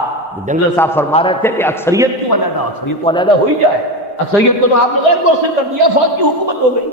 جنرل صاحب فرما رہے تھے کہ اکثریت کیوں علیحدہ، اکثریت کو علیحدہ ہو ہی جائے، اکثریت کو تو آپ نے غیر مؤثر کر دیا، فوج کی حکومت ہو گئی۔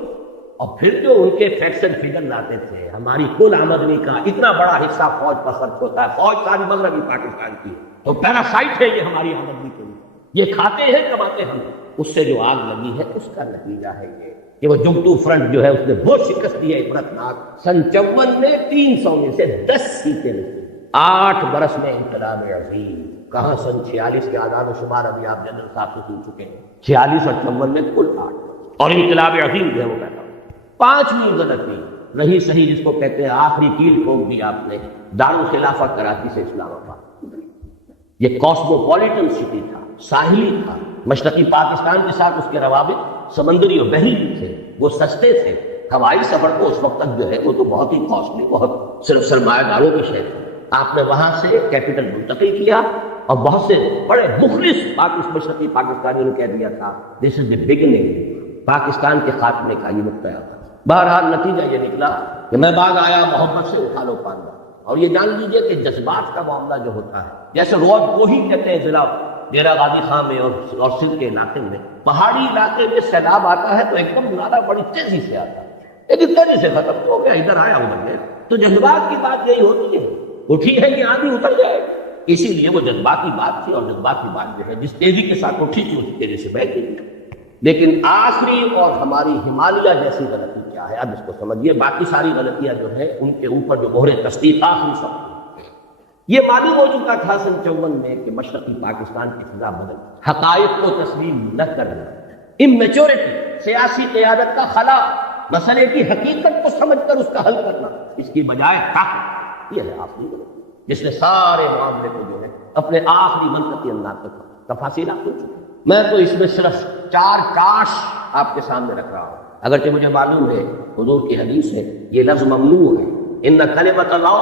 اور پھر جو ان کے فیکٹس اینڈ فگر لاتے تھے، ہماری کل آمدنی کا اتنا بڑا حصہ فوج پر خرچ ہوتا ہے، فوج ساری مغربی پاکستان کی، تو پیراسائٹ ہے یہ ہماری آمدنی کے لیے، یہ کھاتے ہیں کماتے ہم، اس سے جو آگ لگی ہے اس کا نتیجہ ہے یہ کہ وہ جنگٹو فرنٹ جو ہے اس نے وہ شکست دی ہے عبرتناک۔ سن 54 میں 300 میں سے 10 سیٹیں ملی، 8 برس میں انقلاب عظیم، کہاں سن 46 کے اعداد و شمار ابھی آپ جنرل صاحب سے سن چکے ہیں، 46 اور 54 میں کل 8، اور انقلاب عظیم جو ہے وہ کہتا ہوں۔ 5ویں غلطی رہی صحیح جس کو کہتے ہیں آخری کیل ٹھوک دی آپ نے، دارالخلافہ کراچی سے اسلام آباد، یہ کاسموپولیٹن سٹی تھا، ساحلی تھا، مشرقی پاکستان کے ساتھ اس کے روابط سمندری اور بحری تھے، وہ سستے تھے، ہوائی سفر کو اس وقت تک جو ہے وہ تو بہت ہی کاسٹلی، بہت صرف سرمایہ داروں کے شہر تھے۔ آپ نے وہاں سے کیپٹل منتقل کیا، اور بہت سے بڑے مخلص مشرقی پاکستانیوں نے کہہ دیا تھا دس از دی بگننگ، پاکستان کے خاتمے کا یہ نقطہ تھا۔ بہرحال نتیجہ یہ نکلا کہ میں بعد آیا محبت سے اٹھا لو پاندہ، اور یہ جان لیجئے کہ جذبات کا معاملہ جو ہوتا ہے، جیسے روز کوہی کہتے ہیں ضلع ڈیرہ غازی خان میں اور سندھ کے علاقے میں، پہاڑی علاقے میں سیلاب آتا ہے تو ایک دم زیادہ بڑی تیزی سے آتا ہے، لیکن تیزی سے ختم ہو گیا، ادھر آیا ادھر گیا، تو جذبات کی بات یہی ہوتی ہے، اٹھی ہے کہ آندھی اتر جائے، اسی لیے وہ جذباتی بات تھی، اور جذباتی بات جو ہے جس تیزی کے ساتھ اٹھی تھی اسی تیزی سے بہہ گئی۔ لیکن آخری اور ہماری ہمالیہ جیسی غلطی کیا ہے، اب اس کو سمجھیے، باقی ساری غلطیاں جو ہے ان کے اوپر جو مہر تصدیق آخری سب یہ معلوم ہو چکا تھا سن 54 میں کہ مشرقی پاکستان کی فضا بدل، حقائق کو تسلیم نہ کرنا، اممیچورٹی، سیاسی قیادت کا خلا، مسئلے کی حقیقت کو سمجھ کر اس کا حل کرنا، اس کی بجائے طاقت، یہ ہے آخری غلطی جس نے سارے معاملے کو جو ہے اپنے آخری منطقی انداز تک تفاصیل آپ سن چکے۔ میں تو اس میں صرف 4 کاش آپ کے سامنے رکھ رہا ہوں، اگرچہ مجھے معلوم ہے حضور کی حدیث ہے یہ لفظ ممنوع ہے، ان کلمۃ اللہ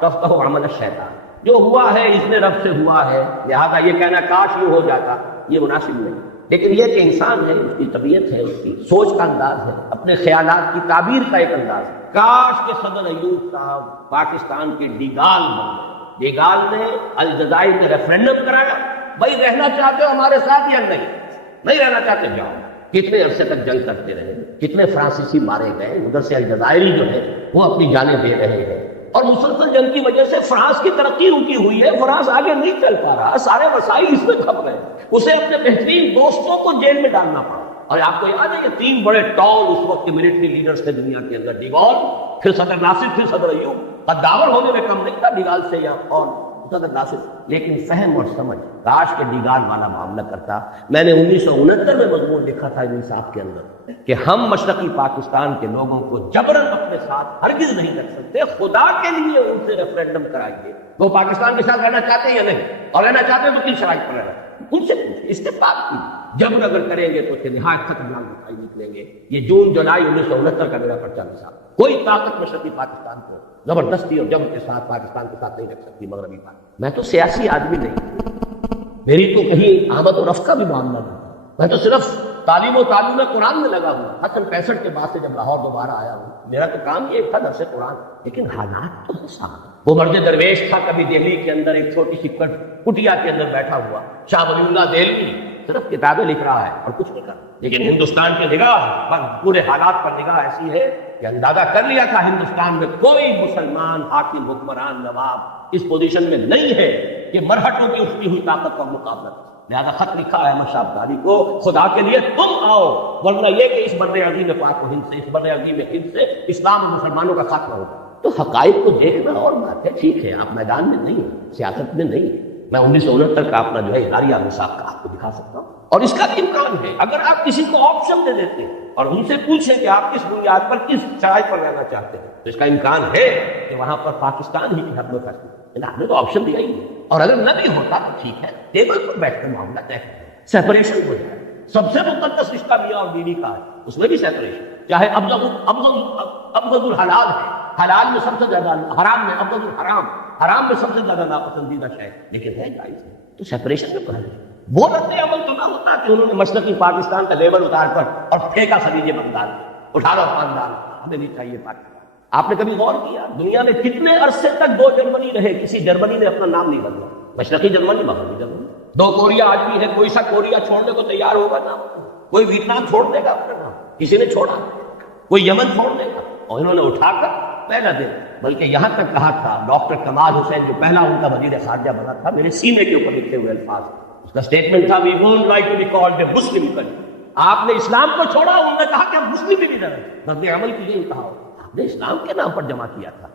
تفتح عمل الشیطان، جو ہوا ہے اس نے رب سے ہوا ہے، لہذا یہ کہنا کاش یہ ہو جاتا یہ مناسب نہیں، لیکن یہ کہ انسان ہے، اس کی طبیعت ہے، اس کی سوچ کا انداز ہے، اپنے خیالات کی تعبیر کا ایک انداز ہے۔ کاش کے صدر ایوب صاحب پاکستان کے ڈیگال بن گئے۔ ڈیگال نے الجزائر میں ریفرینڈم کرایا، بھائی رہنا چاہتے ہو ہمارے ساتھ یا نہیں رہنا چاہتے جاؤ۔ کتنے عرصے تک جنگ کرتے رہے، کتنے فرانسیسی مارے گئے، ادھر سے الجزائری جو ہے وہ اپنی جانیں دے رہے ہیں، اور مسلسل جنگ کی وجہ سے فرانس کی ترقی رکی ہوئی ہے، فرانس آگے نہیں چل پا رہا، سارے وسائل اس میں کھپ گئے، اسے اپنے بہترین دوستوں کو جیل میں ڈالنا پڑا۔ اور آپ کو یاد ہے یہ 3 بڑے ٹال اس وقت کے ملٹری لیڈرز تھے دنیا کے اندر، ڈیگال، پھر صدر ناصر، پھر صدر ایوب، قداور ہونے میں کم نہیں تھا ڈیگال سے یا اور صدر ناصر، لیکن فہم اور سمجھ، کاش کے ڈیگال والا معاملہ کرتا۔ میں نے 1969 میں مضمون لکھا تھا انصاف کے اندر کہ ہم مشرقی پاکستان کے لوگوں کو جبراً اپنے ساتھ ہرگز نہیں رکھ سکتے، خدا کے لیے ان سے ریفرینڈم کرائیے، وہ پاکستان کے ساتھ رہنا چاہتے ہیں یا نہیں، اور رہنا چاہتے ہیں تو کن شرائط پر رہنا، ان سے پوچھیں، استفاد کی جبر اگر کریں گے تو نہایت خطرناک دکھائی نکلیں گے۔ یہ جون جولائی 1969 کا میرا پرچہ مثال، کوئی طاقت مشرقی پاکستان کو زبردستی اور جبر کے ساتھ پاکستان کے ساتھ نہیں رکھ سکتی مغربی پاکستان۔ میں تو سیاسی آدمی نہیں، میری تو کہیں آمد و رفت کا بھی معاملہ نہیں، میں تو صرف تعلیم قرآن میں لگا ہوں۔ حسن 65 کے بعد سے جب لاہور دوبارہ آیا ہوں، میرا تو کام یہ تھا درس قرآن، لیکن حالات تو ہے صاحب۔ وہ مرد درویش تھا کبھی دہلی کے اندر ایک چھوٹی سی کٹیا کے اندر بیٹھا ہوا، شاہ ولی اللہ دہلوی، صرف کتابیں لکھ رہا ہے اور کچھ نہیں کر، لیکن ہندوستان کی نگاہ پر، پورے حالات پر نگاہ ایسی ہے کہ اندازہ کر لیا تھا ہندوستان میں کوئی مسلمان حاکم حکمران نواب اس پوزیشن میں نہیں ہے کہ مرہٹوں کی اٹھتی ہوئی طاقت کا مقابلہ کرے۔ لہذا خط لکھا ہے احمد شاہ ابدالی کو، خدا کے لیے تم آؤ، ورنہ یہ کہ اس بر عظیم پاک و ہند سے، اس بر عظیم ہند سے اسلام اور مسلمانوں کا خاتمہ ہوگا۔ تو حقائق کو دیکھنا اور بات ہے، ٹھیک ہے آپ میدان میں نہیں ہیں، سیاست میں نہیں، میں 1969 کا اپنا جو ہے اداریہ مساق کا آپ کو دکھا سکتا ہوں، اور اس کا بھی امکان ہے اگر آپ کسی کو آپشن دے دیتے ہیں اور ان سے پوچھیں کہ آپ کس بنیاد پر، کس شرائط پر رہنا چاہتے ہیں، تو اس کا امکان ہے کہ وہاں پر پاکستان ہی کی حد میں فیصلہ، آپ نے تو آپشن دیا ہی ہے، اور اگر نہ بھی ہوتا تو ٹھیک ہے، ٹیبل پر بیٹھ کر معاملہ طے کریں، سیپریشن ہو جائے۔ سب سے مقدس رشتہ میاں اور بیوی کا ہے، اس میں بھی سیپریشن، چاہے ابغض الحلال ہے، حلال میں سب سے زیادہ، حرام میں ابغض الحرام، حرام میں سب سے زیادہ ناپسندیدہ شے، لیکن ہے جائز ہے، تو سیپریشن میں پڑھیں۔ وہ رد عمل تو نہ ہوتا کہ انہوں نے مشرقی پاکستان کا لیبل اتار کر اور پھینکا خلیج بغداد، اٹھا لو خاندان، ہمیں نہیں چاہیے پاکستان۔ آپ نے کبھی غور کیا دنیا میں کتنے عرصے تک 2 جرمنی رہے، کسی جرمنی نے اپنا نام نہیں بدلا، مشرقی جرمنی، مغربی جرمنی، 2 کوریا آج بھی ہے، کوئی سا کوریا چھوڑنے کو تیار ہوگا نام، کوئی ویتنام چھوڑ دے گا اپنا نام، کسی نے چھوڑا، کوئی یمن چھوڑ دے گا، اور انہوں نے اٹھا کر پہلا دن، بلکہ یہاں تک کہا تھا ڈاکٹر کمال حسین جو پہلا ان کا وزیر خارجہ بنا تھا، میرے سینے کے اوپر لکھے ہوئے الفاظ، اس کا سٹیٹمنٹ تھا، we won't like to be called a Muslim country. آپ نے اسلام کو چھوڑا، انہوں نے کہا کہ ہم مسلم بھی نہیں رہے، رد عمل کی یہ کہا، آپ نے اسلام کے نام پر جمع کیا تھا،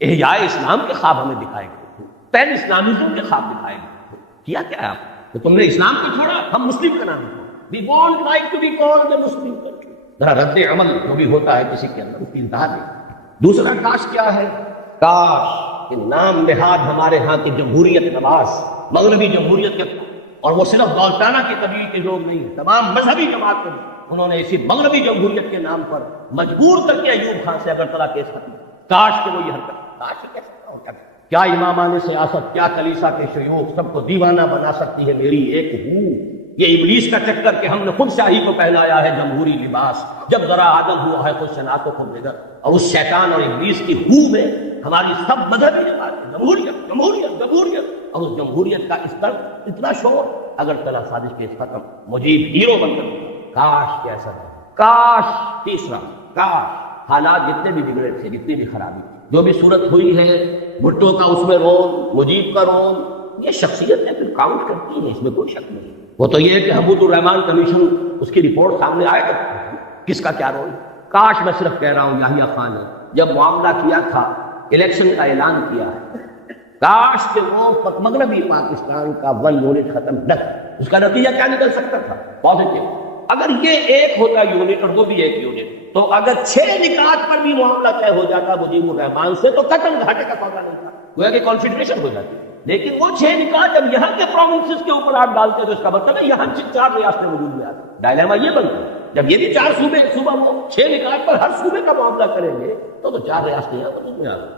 احیاء اسلام کے خواب ہمیں دکھائے گئے، پین اسلامزم کے خواب دکھائے گئے، کیا کیا ہے آپ تو تم نے اسلام کو چھوڑا، ہم مسلم کا نام، we won't like to be called a Muslim country. ذرا رد عمل جو بھی ہوتا ہے کسی کے اندر اس کی انتہا نہیں۔ دوسرا کاش کیا ہے، کاش کہ نام نہاد ہمارے ہاں کی جمہوریت نواز مغربی جمہوریت کے، اور وہ صرف دولتانہ کے قبیلے کے لوگ نہیں، تمام مذہبی جماعت کو انہوں نے اسی مغربی جمہوریت کے نام پر مجبور کر کے ایوب خان سے اگرتلا کیس ختم، کاش کہ وہ یہ حرکت، کاش کیسا ہوتا ہے، کیا امامان سیاست، کیا کلیسا کے شیوخ سب کو دیوانہ بنا سکتی ہے میری ایک ہو، یہ ابلیس کا چکر کہ ہم نے خود شاہی کو پہنایا ہے جمہوری لباس، جب ذرا آدم ہوا ہے خود شناخت و خود نظر، اور اس شیطان اور ابلیس کی ہو میں ہماری سب مذہبی جماعتیں جمہوریت جمہوریت جمہوریت، اور اس جمہوریت کا اس طرح اتنا شور، اگر تلا سازش کے ختم، مجیب ہیرو بن کر، کاش کیسا ہے، کاش۔ تیسرا کاش حالات جتنے بھی بگڑے تھے، جتنی بھی خرابی تھی، جو بھی صورت ہوئی ہے، بھٹو کا اس میں رول، مجیب کا رول، یہ شخصیت ہے، پھر کاؤنٹ کرتی ہے، اس میں کوئی شک نہیں۔ وہ تو یہ ہے کہ حبوط الرحمان کمیشن اس کی رپورٹ سامنے آئے گا، کس کا کیا رول۔ کاش، میں صرف کہہ رہا ہوں، یحییٰ خان نے جب معاملہ کیا تھا، الیکشن کا اعلان کیا ہے، کاش کہ وہ مغربی پاکستان کا 1 یونٹ ختم نہ، اس کا نتیجہ کیا نکل سکتا تھا؟ پازیٹو۔ اگر یہ ایک ہوتا یونٹ اور وہ بھی 1 یونٹ، تو اگر 6 نکات پر بھی معاملہ طے ہو جاتا مجیب الرحمان سے، تو قتل گھاٹے کا سودا نہیں تھا، گویا کہ کانفیڈریشن ہو جاتی۔ لیکن وہ 6 نکات جب یہاں کے پروونسز کے اوپر آپ ڈالتے تو اس کا مطلب ہے یہاں 4 ریاستیں وجود میں آتی۔ ڈائلیما یہ بنتا ہے، جب یہ بھی 4 صوبے، ایک صوبہ وہ 6 نکات پر ہر صوبے کا معاملہ کریں گے تو 4 ریاستیں یہاں وجود میں آ گئی،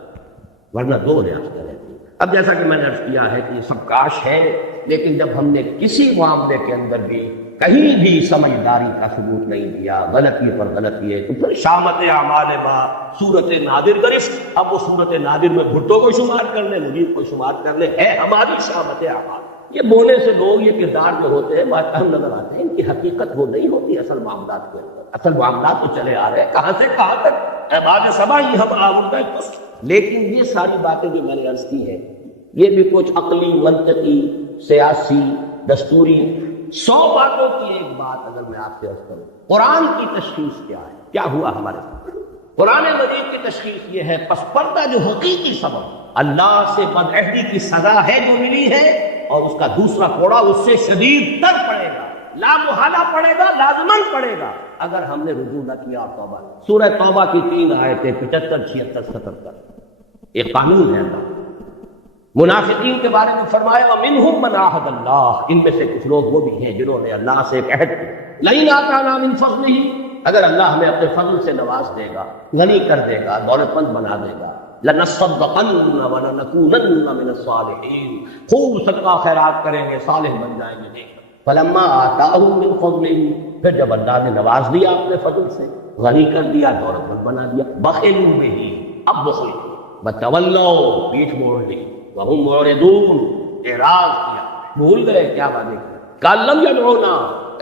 ورنہ 2 ریاستیں رہتی۔ اب جیسا کہ میں نے عرض کیا ہے کہ یہ سب کاش ہے، لیکن جب ہم نے کسی معاملے کے اندر بھی کہیں بھی سمجھداری کا ثبوت نہیں دیا، غلطی پر غلطی ہے، تو پھر شامت اعمال ما صورت نادر گرفت۔ اب وہ صورت نادر میں بھٹو کو شمار کر لیں، مجید کو شمار کر لیں، ہے ہماری شامت اعمال۔ یہ بولنے سے لوگ یہ کردار جو ہوتے ہیں باہم نظر آتے ہیں، ان کی حقیقت وہ نہیں ہوتی اصل معاملات کے اندر۔ اصل معاملات تو چلے آ رہے ہیں کہاں سے کہاں تک، احباب سبا یہ ہم آوردہ کس۔ لیکن یہ ساری باتیں جو میں نے عرض کی ہیں، یہ بھی کچھ عقلی، منطقی، سیاسی، دستوری 100 باتوں کی ایک بات اگر میں آپ سے عرض کروں، قرآن کی تشخیص کیا ہے، کیا ہوا ہمارے ساتھ؟ قرآن مجید کی تشخیص یہ ہے، پس پردہ جو حقیقی سبب اللہ سے بدعہدی کی سزا ہے جو ملی ہے، اور اس کا دوسرا کوڑا اس سے شدید تر پڑے گا، لا محالہ پڑے گا، لازمن پڑے گا اگر ہم نے رجوع نہ کیا۔ توبہ، سورہ توبہ کی 3 آیتیں 75، 76، 77، ایک قانون ہے اللہ۔ منافقین کے بارے میں فرمایا وَمِنْهُمْ مَنْ عَاهَدَ اللَّهُ، ان میں سے کچھ لوگ وہ بھی ہیں جنہوں نے اللہ سے ایک عہد کیا، لَئِنْ آتَانَا مِنْ فَضْلِهِ، اگر اللہ ہمیں اپنے فضل سے نواز دے گا، غنی کر دے گا، دولت مند بنا دے گا، لَنَصَّدَّقَنَّ وَلَنَكُونَنَّ مِنَ الصَّالِحِينَ، خوب صدقہ خیرات کریں گے، صالح بن جائیں گے۔ فَلَمَّا آتَاهُم مِنْ فَضْلِهِ، پھر جب اللہ نے نواز دیا اپنے فضل سے، غنی کر دیا، دولت مند بنا دیا، بخلوا بِهِ، اب بخل وَتَوَلَّوْا، پیٹھ موڑ لی، وَهُمْ مُعْرِضُونَ، اعراض کیا، بھول گئے کیا باتیں کی، قَالَ لَمْ يَدْعُونَا،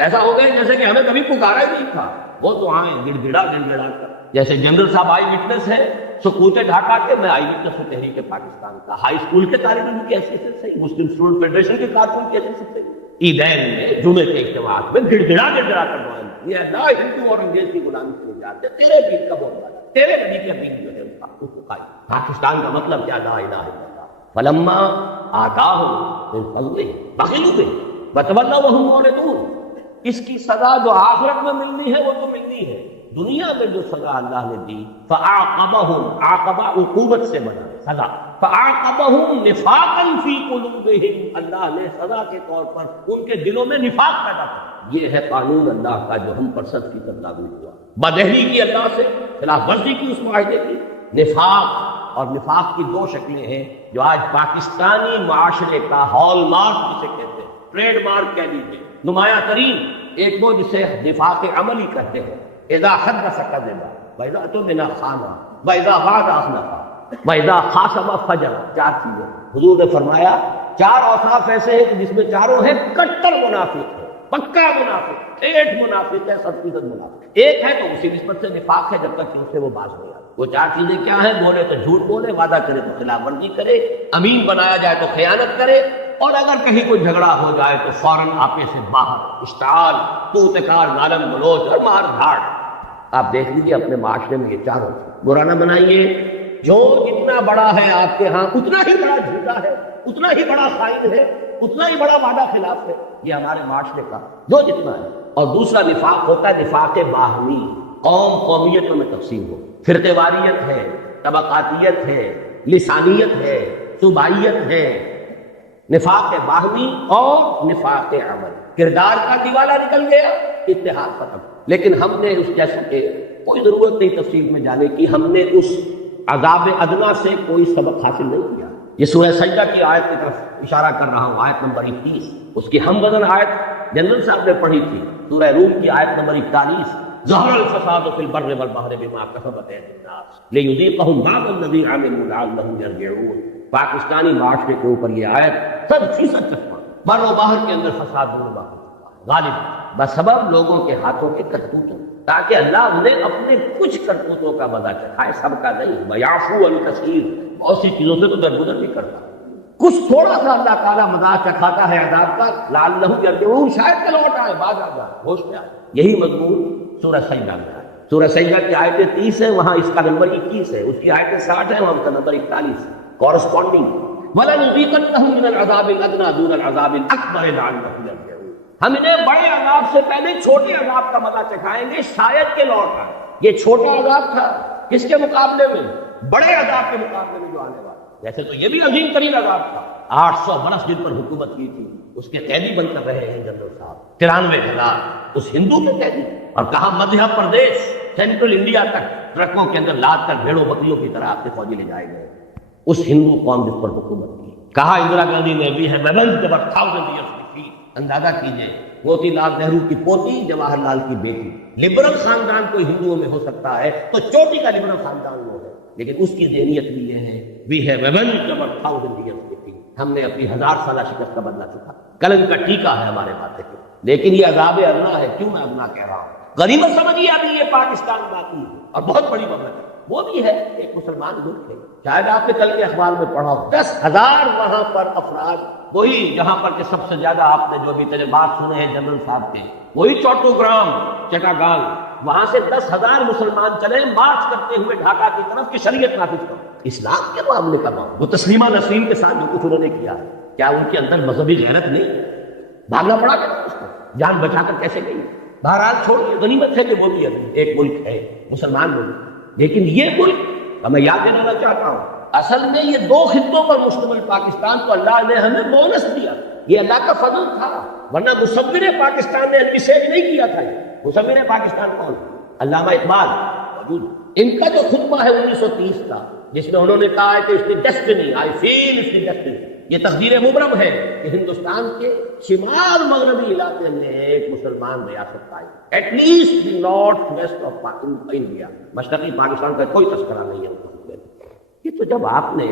ایسا ہو گئے جیسے کہ ہمیں کبھی پکارا ہی نہیں تھا۔ وہ تو آئیں گڑ گڑا کر، جیسے جنرل صاحب آئی وٹنس ہے سکوت ڈھاکہ کے، میں آئی وٹنس ہوں تحریک پاکستان کا، ہائی اسکول کے طالب علم کی حیثیت سے، مسلم اسٹوڈنٹ فیڈریشن کے کارکن کی حیثیت سے، عیدین میں، جمعے کے اجتماعات میں گڑ گڑا کر دعائیں، یہ اللہ ہندو اور انگریز کی غلامی سے نجات دے، تیرے دین کا بول رہا ہے، تیرے نبی کے دین جو ہے اس کو قائم۔ پاکستان کا مطلب کیا، لا الہ الا اللہ۔ فلما آتاہم من فضلہ بخلوا بہ وتولوا وہم معرضون، اس کی سزا جو آخرت میں ملنی ہے وہ تو ملنی ہے، دنیا میں جو سزا اللہ نے دی، فعاقبہم، عاقبہ عقوبت سے بنا سزا، فعاقبہم نفاقا فی قلوبہم، اللہ نے سزا کے طور پر ان کے دلوں میں نفاق پیدا کیا۔ یہ ہے قانون اللہ کا جو ہم پر 100% لاگو ہوا، بدعہدی کی اللہ سے، خلاف ورزی کی اس معاہدے کی، نفاق، اور نفاق کی 2 شکلیں ہیں جو آج پاکستانی معاشرے کا ہال مارک جسے کہتے ہیں، ٹریڈ مارک کہہ لیجیے، نمایاں ترین ایک وہ جسے نفاق عملی کہتے ہیں، اذا حدث کذب واذا اؤتمن خان واذا وعد اخلف واذا خاصم فجر۔ 4 چیزیں حضور نے فرمایا، 4 اوصاف ایسے ہیں کہ جس میں چاروں ہیں کٹر منافق ہے، پکا منافق، ٹھیٹ منافق ہے، 100% منافق۔ ایک ہے تو اسی نسبت سے نفاق ہے جب تک کہ اسے وہ باز نہیں آتا۔ وہ 4 چیزیں کیا ہیں؟ بولے تو جھوٹ بولے، وعدہ کرے تو خلاف ورزی کرے، امین بنایا جائے تو خیانت کرے، اور اگر کہیں کوئی جھگڑا ہو جائے تو فوراً آپے سے باہر، اشتعال، توتکار، گالم گلوچ اور مار دھاڑ۔ آپ دیکھ لیجیے اپنے معاشرے میں یہ 4 برا نہ بنائیے، جو جتنا بڑا ہے آپ کے ہاں اتنا ہی بڑا جھوٹا ہے، اتنا ہی بڑا خائن ہے، اتنا ہی بڑا وعدہ خلاف ہے، یہ ہمارے معاشرے کا جو جتنا ہے۔ اور دوسرا نفاق ہوتا ہے نفاق باہمی، قوم قومیتوں میں تقسیم ہو، فرقے واریت ہے، طبقاتیت ہے، لسانیت ہے، صوبائیت ہے، نفاق باہمی اور نفاق عمل۔ کردار کا دیوالہ نکل گیا، اتحاد ختم۔ لیکن ہم نے اس جیسے کہ کوئی ضرورت نہیں تفصیل میں جانے کی، ہم نے اس عذاب ادنا سے کوئی سبق حاصل نہیں کیا۔ یہ سورہ سجدہ کی آیت کی طرف اشارہ کر رہا ہوں، آیت نمبر 21، اس کی ہم وزن آیت جنرل صاحب نے پڑھی تھی، سورہ روم کی آیت نمبر 41، ظہر الفساد فی البر والبحر بما کسبت ایدی الناس لیذیقہم بعض الذی عملوا لعلہم یرجعون۔ پاکستانی معاشرے کے اوپر یہ آیت 100% چسپاں، بر و بحر کے اندر فساد ہونا غالب بسبب لوگوں کے ہاتھوں کے کرتوتوں، تاکہ اللہ انہیں اپنے کچھ کرتوتوں کا مزہ چکھائے، سب کا نہیں۔ ویعفو عن کثیر، بہت سی چیزوں سے تو درگزر بھی کرتا، کچھ تھوڑا سا اللہ تعالیٰ مذاق چکھاتا ہے عذاب کا، لعلہم یرجعون، شاید کہ لوٹ آئے، باز آ جائے، ہوش میں آئے۔ یہی مضمون سورہ سجدہ میں ہے۔ سورہ سجدہ کی آیتیں 30 ہے، وہاں اس کا نمبر 21 ہے، اس کی آیتیں 60 ہے، وہاں اس کا نمبر 41 ہے، کورسپونڈنگ۔ وَلَنُذِيقَنَّهُم مِّنَ الْعَذَابِ الْأَدْنَىٰ دُونَ الْعَذَابِ الْأَكْبَرِ لَعَلَّهُمْ يَرْجِعُونَ۔ ہم انہیں بڑے عذاب سے پہلے چھوٹے عذاب کا مزہ چکھائیں گے، شاید کہ لوٹ آئے۔ یہ چھوٹا عذاب تھا کس کے مقابلے میں؟ بڑے عذاب کے مقابلے میں جو آنے والا۔ ویسے تو یہ بھی عظیم ترین عذاب تھا، 800 برس جن پر حکومت کی تھی، اس کے قیدی بن کر رہے ہیں جنرل صاحب، 93,000 اس ہندو کے قیدی، اور کہاں مدھیہ پردیش سینٹرل انڈیا تک ٹرکوں کے اندر لاد کر بھیڑوں بکریوں کی طرح آپ کے فوجی لے جائے گئے، اس ہندو قوم جس پر حکومت کی۔ کہا اندرا گاندھی نے بھی ہے اندازہ کیجئے، موتی لال نہرو کی پوتی، جواہر لال کی بیٹی، لبرل خاندان کوئی ہندوؤں میں ہو سکتا ہے تو چوٹی کا لبرل خاندان وہ ہے، لیکن اس کی ذہنیت بھی یہ ہے وی ہے ہم نے اپنی 1000 سالہ شکست کا بدلہ چکا، کلن کا ٹیکا ہے ہمارے ماتھے پہ، لیکن یہ عذاب ادنا ہے۔ کیوں میں ادنا کہہ رہا ہوں؟ غنیمت سمجھیے ابھی یہ پاکستان باقی ہے اور بہت بڑی مملکت ہے، وہ بھی ہے ایک مسلمان ملک ہے۔ شاید آپ نے کل کے اخبار میں پڑھا ہو 10,000 وہاں پر افراد، وہی جہاں پر کہ سب سے زیادہ آپ نے جو بھی تجربات سنے ہیں جنرل صاحب کے، وہی چوٹوگرام چٹاگانگ، وہاں سے 10,000 مسلمان چلے مارچ کرتے ہوئے ڈھاکہ کی طرف کہ شریعت نافذ کرو، اسلام کے معاملے کا معاملہ۔ وہ تسلیمہ نسرین کے ساتھ جو کچھ انہوں نے کیا، کیا ان کے اندر مذہبی غیرت نہیں؟ بھاگنا پڑا کہ اس کو جان بچا کر کیسے گئی؟ بہرحال چھوڑیے، غنیمت ہے کہ وہ بھی ایک ملک ہے، مسلمان ملک، لیکن یہ ملک میں یاد دلانا چاہتا ہوں، اصل میں یہ 2 خطوں پر مشتمل پاکستان تو اللہ نے ہمیں بونس دیا، یہ اللہ کا فضل تھا، ورنہ مصور پاکستان نے انویسیج نہیں کیا تھا۔ مصور پاکستان کون؟ علامہ اقبال موجود، ان کا جو خطبہ ہے 1930 کا، جس میں انہوں نے کہا ہے کہ اس کی ڈیسٹنی، آئی فیل اس کی ڈیسٹنی، یہ تقدیر مبرم ہے کہ ہندوستان کے شمال مغربی علاقے میں ایک مسلمان ریاست آئی، at least north west of India, مشرقی پاکستان کا کوئی تذکرہ نہیں ہے ان کو۔ یہ تو جب آپ نے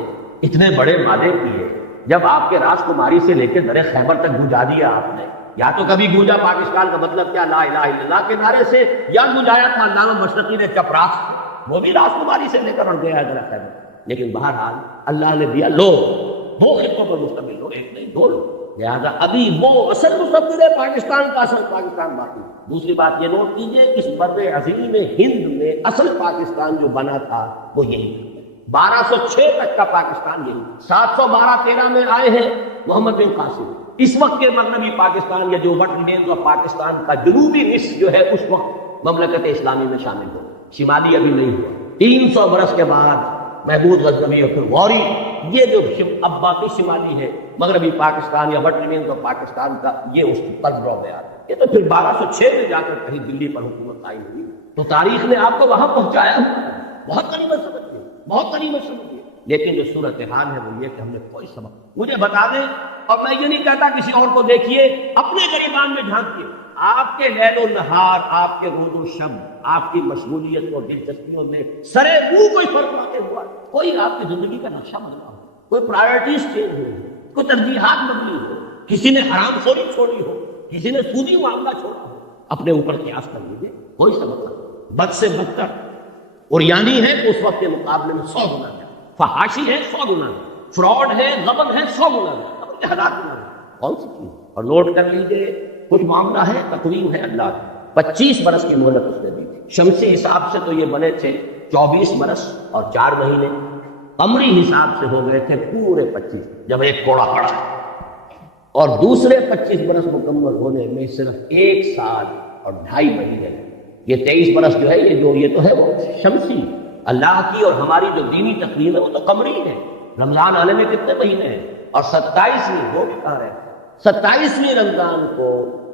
اتنے بڑے وعدے کیے، جب آپ کے راجکماری سے لے کے در خیبر تک گونجا دیا آپ نے، یا تو کبھی گونجا پاکستان کا مطلب کیا لا الہ الا اللہ کے نعرے سے، یا گونجایا تھا علامہ مشرقی نے چپراس سے، وہ بھی راجکماری سے لے کر اڑ گیا ہے در خیبر، لیکن بہرحال اللہ نے دیا، لو 2 خطوں پر مشتمل ہو، ایک نہیں 2 لوگ، لہٰذا ابھی وہ اصل مصور پاکستان کا اصل پاکستان باقی۔ دوسری بات یہ نوٹ کیجئے، اس بر عظیم ہند میں اصل پاکستان جو بنا تھا وہ یہی تھا، 1206 تک کا پاکستان یہی، 712-13 میں آئے ہیں محمد بن قاسم، اس وقت کے مغربی پاکستان یا جو وٹ ریمینز آف پاکستان کا جنوبی نصف جو ہے اس وقت مملکت اسلامی میں شامل ہو، شمالی ابھی نہیں ہوا۔ 300 برس کے بعد محمود غزنوی اور پھر غوری، یہ جو اب باقی شمالی ہے مغربی پاکستان یا وٹ ریمینز آف پاکستان کا، یہ اس کی پل ڈرا میں آ ہے۔ یہ تو پھر 1206 میں جا کر کہیں دلی پر حکومت قائم ہوئی، تو تاریخ نے آپ کو وہاں پہنچایا، بہت قریبت سمجھیے، بہت قریبت سمجھیے، لیکن جو صورتحال ہے وہ یہ کہ ہم نے کوئی سبق، مجھے بتا دیں، اور میں یہ نہیں کہتا کسی اور کو دیکھیے، اپنے گریبان میں جھانکیے، آپ کے لیل و نہار، آپ کے روز و شب، آپ کی مشغولیت اور دلچسپیوں میں سرے منہ کوئی فرق واقع ہوا، کوئی آپ کی زندگی کا نقشہ بدلا ہو، کوئی پرائرٹیز چینج ہوئی ہو، کوئی ترجیحات بدلی ہو، کسی نے حرام خوری چھوڑی ہو، کسی نے سودی معاملہ چھوڑا ہو، اپنے اوپر قیاس کر لیجیے، کوئی سبق نہیں، بد سے بدتر، اور یعنی ہے کہ اس وقت کے مقابلے میں 100 گنا ہے، فحاشی ہے 100 گنا ہے، فراڈ ہے، غبن ہے 100 گنا ہے، اپنے حالات گنا ہے، کون سی چیز؟ اور نوٹ کر لیجیے، کچھ معاملہ ہے، تقویم ہے اللہ کی، 25 برس کی مہلت اس نے دی تھی، شمسی حساب سے تو یہ بنے تھے 24 برس اور 4 مہینے، قمری حساب سے ہو گئے تھے پورے 25، جب ایک کوڑا پڑا، اور دوسرے 25 برس مکمل ہونے میں صرف 1 سال اور 2.5 مہینے، یہ 23 برس جو ہے یہ تو ہے وہ شمسی، اللہ کی اور ہماری جو دینی تقویم ہے وہ تو قمری ہے، رمضان آنے میں کتنے مہینے ہیں، اور 27ویں وہ بھی کہا رہے ہیں 27ویں رمضان کو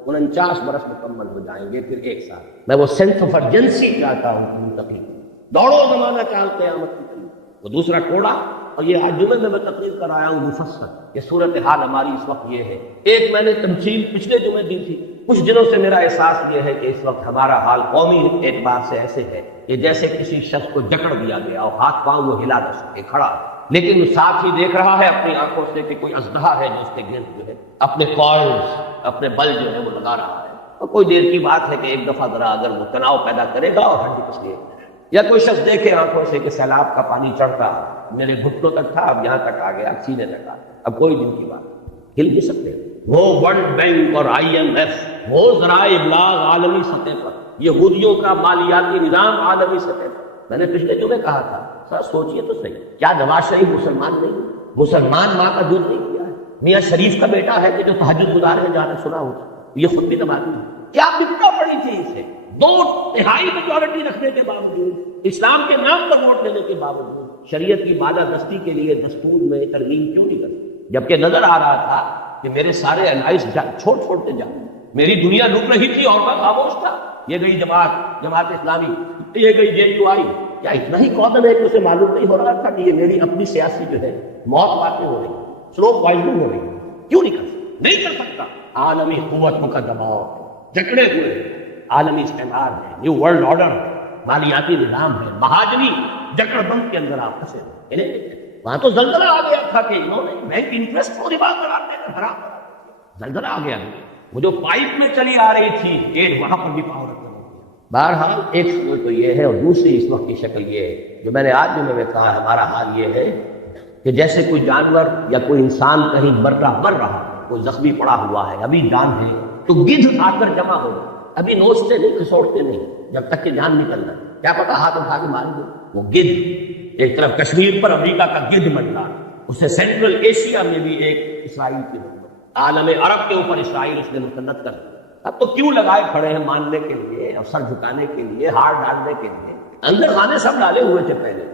49 برس مکمل ہو جائیں گے، پھر 1 سال۔ میں وہ سینس آف ارجنسی چاہتا ہوں کہ منتقل دوڑو زمانہ چال قیامت کی طرف، وہ دوسرا کوڑا، اور یہ آج جمعے میں تقریر کر آیا ہوں مفصل، یہ صورتحال ہماری اس وقت یہ ہے۔ ایک میں نے تمثیل پچھلے جمعے دی تھی، کچھ دنوں سے میرا احساس یہ ہے کہ اس وقت ہمارا حال قومی اعتبار سے ایسے ہے کہ جیسے کسی شخص کو جکڑ دیا گیا اور ہاتھ پاؤں وہ ہلا نہ سکے، کھڑا، لیکن ساتھ ہی دیکھ رہا ہے اپنی آنکھوں سے کہ کوئی اژدہا ہے جو اس کے گرد جو ہے اپنے کوائلز، اپنے بل جو ہے وہ لگا رہا ہے، اور کوئی دیر کی بات ہے کہ ایک دفعہ ذرا اگر وہ تناؤ پیدا کرے گا اور ہڈی کس لیے، یا کوئی شخص دیکھے آنکھوں سے کہ سیلاب کا پانی چڑھتا میرے گھٹنوں تک تھا، اب یہاں تک آ گیا، سینے تک آ گیا، اب کوئی دن کی بات ہل بھی سکتے ہیں. وہ ورلڈ بینک اور IMF، وہ ذرائع ابلاغ عالمی سطح پر، یہودیوں کا مالیاتی نظام عالمی سطح پر. میں نے پچھلے جمعے کہا تھا سر سوچئے تو صحیح، کیا نواز شریف مسلمان نہیں؟ مسلمان ماں کا دودھ نہیں پیا ہے؟ میاں شریف کا بیٹا ہے کہ جو تہجد گزار ہے، جانے سنا ہوتا، یہ خود بھی نمازی ہے. کیا بگڑا پڑی تھی اسے 2/3 میجورٹی رکھنے کے باوجود، اسلام کے نام پر ووٹ لینے کے باوجود شریعت کی بالادستی کے لیے دستور میں ترمیم کیوں نہیں کرتی؟ جبکہ نظر آ رہا تھا کہ میرے سارے الائز چھوڑتے جا، میری دنیا لٹ رہی تھی اور میں خاموش تھا. یہ گئی جماعت اسلامی، یہ گئی JUI. کیا اتنا ہی کامن ہے کہ اسے معلوم نہیں ہو رہا تھا کہ یہ میری اپنی سیاسی جو ہے موت واقع ہو رہی ہے، سلو پوائزننگ ہو رہی ہے؟ کیوں نہیں کر سکتا؟ عالمی قوتوں کا دباؤ، جکڑے ہوئے عالمی استعمار ہے، نیو ورلڈ آرڈر، مالیاتی نظام ہے، مہاجنی جکڑ بند کے اندر آپ پھنسے ہوئے. وہاں تو زلزلہ آ گیا تھا کہ انہوں نے بینک انٹرسٹ کو ربا قرار دے کر حرام کرا دیا. زلزلہ آ گیا، وہ جو پائپ میں چلی آ رہی تھی گیٹ، وہاں پر بھی پاور رکھنا. بہرحال ایک شکل تو یہ ہے، اور دوسری اس وقت کی شکل یہ ہے جو میں نے آج بھی میں کہا، ہمارا حال یہ ہے کہ جیسے کوئی جانور یا کوئی انسان کہیں مر رہا، کوئی زخمی پڑا ہوا ہے، ابھی جان ہے تو گدھ آ کر جمع ہو، ابھی نوچتے نہیں، کھسوڑتے نہیں جب تک کہ جان نکل رہا ہے. کیا پتا ہاتھ اٹھا کے ماریں گے. وہ گدھ ایک طرف کشمیر پر امریکہ کا گدھ منڈا، اسے سینٹرل ایشیا میں بھی ایک اسرائیل کی حکومت، عالم عرب کے اوپر اسرائیل اس نے مسلط کر دیا. اب تو کیوں لگائے کھڑے ہیں ماننے کے لیے اور سر جھکانے کے لیے، ہار ڈالنے کے لیے. اندر خانے سب ڈالے ہوئے تھے پہلے،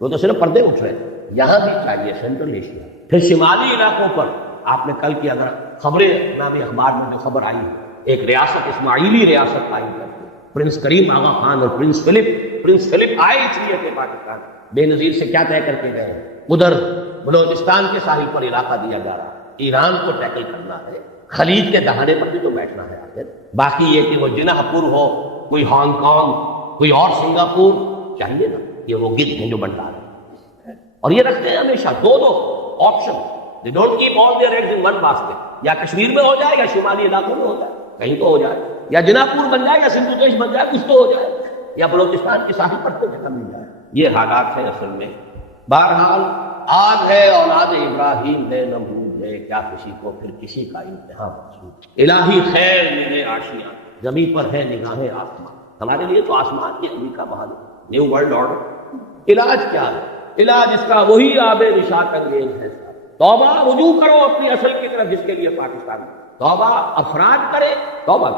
وہ تو صرف پردے اٹھ رہے. یہاں بھی چاہیے سینٹرل ایشیا. پھر شمالی علاقوں پر آپ نے کل کی اگر خبریں نامی اخبار میں جو خبر آئی ہے، ایک ریاست اسماعیلی ریاست قائم کر دی. پرنس کریم آغا خان اور پرنس فلپ آئے اس لیے کہ پاکستان بے نظیر سے کیا طے کر کے گئے ہیں. ادھر بلوچستان کے ساحل پر علاقہ دیا جا رہا ہے، ایران کو ٹیکل کرنا ہے، خلیج کے دہانے پر بھی تو بیٹھنا ہے آخر. باقی یہ کہ وہ جناح پور ہو، کوئی ہانگ کانگ، کوئی اور سنگاپور، چاہیے نا. یہ وہ گدھ ہیں جو بنٹا رہے ہیں، اور یہ رکھتے ہیں ہمیشہ دو option. They don't keep all their eggs in one basket. یا کشمیر میں ہو جائے یا شمالی علاقوں میں ہو جائے، کہیں تو ہو جائے، یا جناح پور بن جائے یا سندھ دیش بن جائے، کچھ تو ہو جائے، یا بلوچستان کی ساحل پر تو جگہ مل جائے. یہ حالات ہیں اصل میں. بہرحال آج ہے اولاد ابراہیم ہے، نمرود ہے، کیا کسی کو پھر کسی کا امتحان مقصود. الہی خیر میرے آشیاں، زمین پر ہے نگاہیں آسمان. ہمارے لیے تو آسمان کی امریکہ بحال، نیو ورلڈ آرڈر. علاج کیا ہے؟ علاج اس کا وہی آب نشاط انگیز ہے. توبہ، رجوع کرو اپنی اصل کی طرف جس کے لیے پاکستان. توبہ افراد کرے، توبہ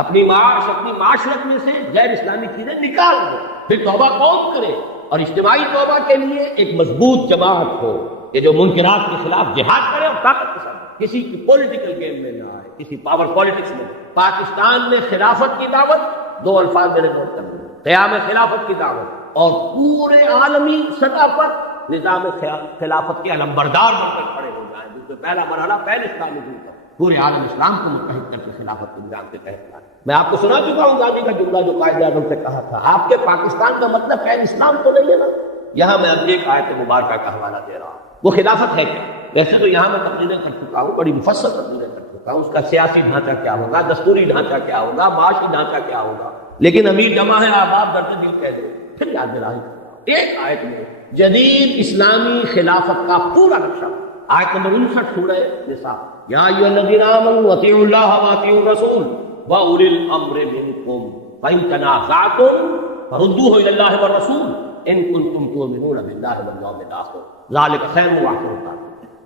اپنی معاشرت میں سے غیر اسلامی چیزیں نکال دو. پھر توبہ قوم کرے، اور اجتماعی توبہ کے لیے ایک مضبوط جماعت ہو کہ جو منکرات کے خلاف جہاد کرے اور طاقت کے ساتھ. کسی کی پولیٹیکل گیم میں نہ آئے، کسی پاور پالیٹکس میں. پاکستان میں خلافت کی دعوت، دو الفاظ میں نے نوٹ کر دیا، قیام خلافت کی دعوت، اور پورے عالمی سطح پر نظام خلافت کے علمبردار بن کر کھڑے ہو جائیں. جس میں پہلا مرحلہ پین اسلامی کا پورے عالم اسلام کو متحد کر کے خلافت کے نظام کے تحت لائیں. میں آپ کو سنا چکا ہوں گاندھی کا جملہ جو قائد اعظم سے کہا تھا، آپ کے پاکستان کا مطلب پین اسلام تو نہیں ہے نا. یہاں میں اب ایک آیت مبارکہ کا حوالہ دے رہا ہوں. وہ خلافت ہے کیا؟ ویسے تو یہاں میں تقریریں کر چکا ہوں، بڑی مفصل تقریریں کر چکا ہوں. اس کا سیاسی ڈھانچہ کیا ہوگا، دستوری ڈھانچہ کیا ہوگا، معاشی ڈھانچہ کیا ہوگا. لیکن امیر جمع ہے، آپ درد دل کہہ دیں. پھر یاد دلائی ایک آیت میں جدید اسلامی خلافت کا پورا نقشہ. آیت نمبر 59 سورہ نساء، یا ایھا الذین آمنوا اطیعوا اللہ واطیعوا الرسول واولی الامر منکم فإن تنازعتم فردوه الی اللہ والرسول ان کنتم تؤمنون باللہ والیوم الآخر ذلک خیر واحسن.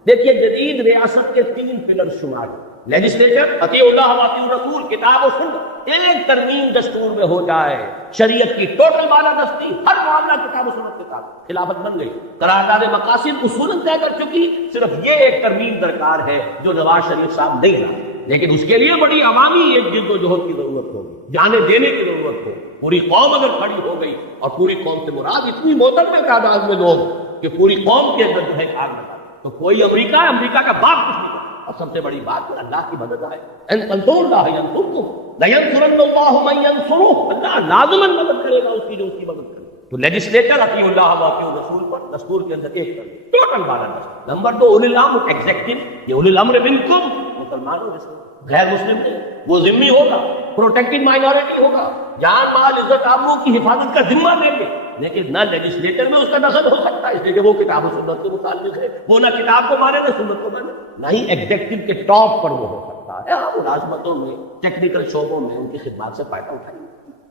دیکھیے جدید ریاست کے 3 پلر شمار: لیجسلیچر، اطیعوا اللہ واطیعوا الرسول، کتاب و سنت. ایک ترمیم دستور میں ہو جائے، شریعت کی ٹوٹل بالادستی، ہر معاملہ کتاب و سنت کے ساتھ، خلافت بن گئی. قرارداد مقاصد اصولاً طے کر چکی، صرف یہ ایک ترمیم درکار ہے جو نواز شریف صاحب نہیں لاتے. لیکن اس کے لیے بڑی عوامی ایک جد و جہد کی ضرورت ہوگی، جانے دینے کی ضرورت ہو. پوری قوم اگر کھڑی ہو گئی، اور پوری قوم سے مراد اتنی محترم تعداد میں لوگ کہ پوری قوم کے اندر جو ہے آگ لگا، تو کوئی امریکہ کا باپ کچھ نہیں. اور سب سے بڑی بات اللہ کی مدد آئے. ان تنصروا اللہ ینصرکم لینصرن اللہ من ینصرہ. اللہ لازماً مدد کرے گا اس کی جو اس کی مدد کرے. تو لیجسلیچر اطیعوا اللہ واطیعوا الرسول پر دستور کے اندر ایک ٹوٹل بالادستی. نمبر 2 اولی الامر ایگزیکٹو، یہ اولی الامر منکم، مسلمانوں میں غیر مسلم نہیں، وہ ذمہ ہوگا، پروٹیکٹڈ مائنورٹی ہوگا، جان مال عزت آبرو کی حفاظت کا ذمہ لیں گے. لیکن نہ لیجسلیٹر میں اس کا دخل ہو سکتا ہے، اس لیے کہ وہ کتاب و سنت کے متعلق ہے، وہ نہ کتاب کو مانے نہ سنت کو مانے، نہ ہی ایگزیکٹو کے ٹاپ پر وہ ہو سکتا ہے۔ ہاں ملازمتوں میں ٹیکنیکل شعبوں میں ان کی خدمات سے فائدہ اٹھائیں،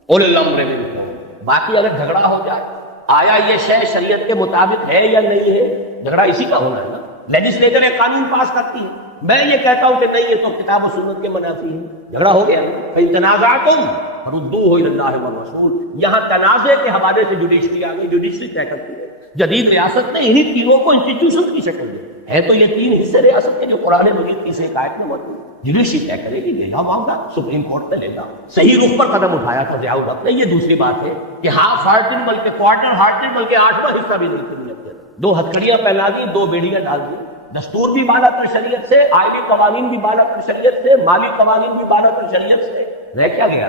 اولو الامر منکم۔ باقی اگر جھگڑا ہو جائے آیا یہ شے شریعت کے مطابق ہے یا نہیں ہے، جھگڑا اسی کا ہونا ہے نا۔ لیجسلیٹر ایک قانون پاس کرتی ہے، میں یہ کہتا ہوں کہ نہیں یہ تو کتاب و سنت کے منافی ہے، جھگڑا ہو گیا۔ فَإِن تَنَازَعْتُمْ فَرُدُّوهُ إِلَى اللَّهِ وَالرَّسُولِ، یہاں تنازع کے حوالے سے جوڈیشری آ گئی، جوڈیشری طے کرتی ہے۔ جدید ریاست نے انہی تینوں کو انسٹیٹیوشن کی شکل دی ہے، تو یہ تین حصے ریاست کے جو قرآن مجید کی حکایت میں موجود ہے۔ جوڈیشری طے کرے گی، لے جاؤ معاملہ سپریم کورٹ میں لے جاؤ۔ صحیح رخ پر قدم اٹھایا تھا ضیاء الحق نے۔ یہ دوسری بات ہے کہ ہاف ہارٹڈ بلکہ کوارٹر ہارٹڈ بلکہ 8واں حصہ بھی نہیں کیا، دو ہتھکڑیاں پھیلا دی، دو بیڑیاں ڈال دی۔ دستور بھی بالا تر شریعت سے، آئلی قوانین بھی بالا تر شریعت سے، مالی قوانین بھی بالا تر شریعت سے، رہ کیا گیا؟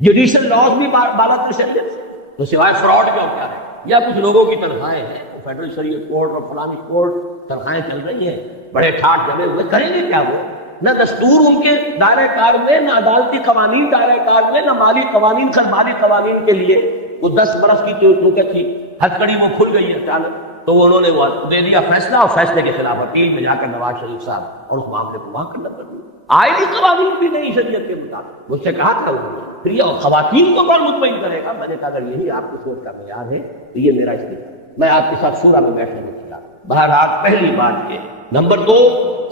جوڈیشل لاز بھی بالا تر شریعت سے، تو سوائے فراڈ کا کیا ہے؟ یا کچھ لوگوں کی تنخواہیں ہیں، فیڈرل شریعت کورٹ اور فلانی کورٹ تنخواہیں چل رہی ہیں، بڑے ٹھاٹ جمے ہوئے، کریں گے کیا وہ؟ نہ دستور ان کے دائرہ کار میں، نہ عدالتی قوانین دائرہ کار میں، نہ مالی قوانین مالی قوانین کے لیے۔ وہ 10 برس کی جو تھی ہتھکڑی وہ کھل گئی ہے اچانک، تو انہوں نے وہ دے دیا فیصلہ، اور فیصلے کے خلاف اپیل میں جا کر نواز شریف صاحب اور اس معاملے کو وہاں کنڈم کر دیا۔ آئلی قوانین بھی نہیں شریعت کے مطابق، مجھ سے کہا تھا انہوں نے، پھر یہ خواتین کو کون مطمئن کرے گا؟ میں نے کہا اگر یہی آپ کی سوچ کا معیار ہے تو یہ میرا استعفا، میں آپ کے ساتھ شورا میں بیٹھنے میں کھلا۔ بہرحال پہلی بات یہ۔ نمبر 2،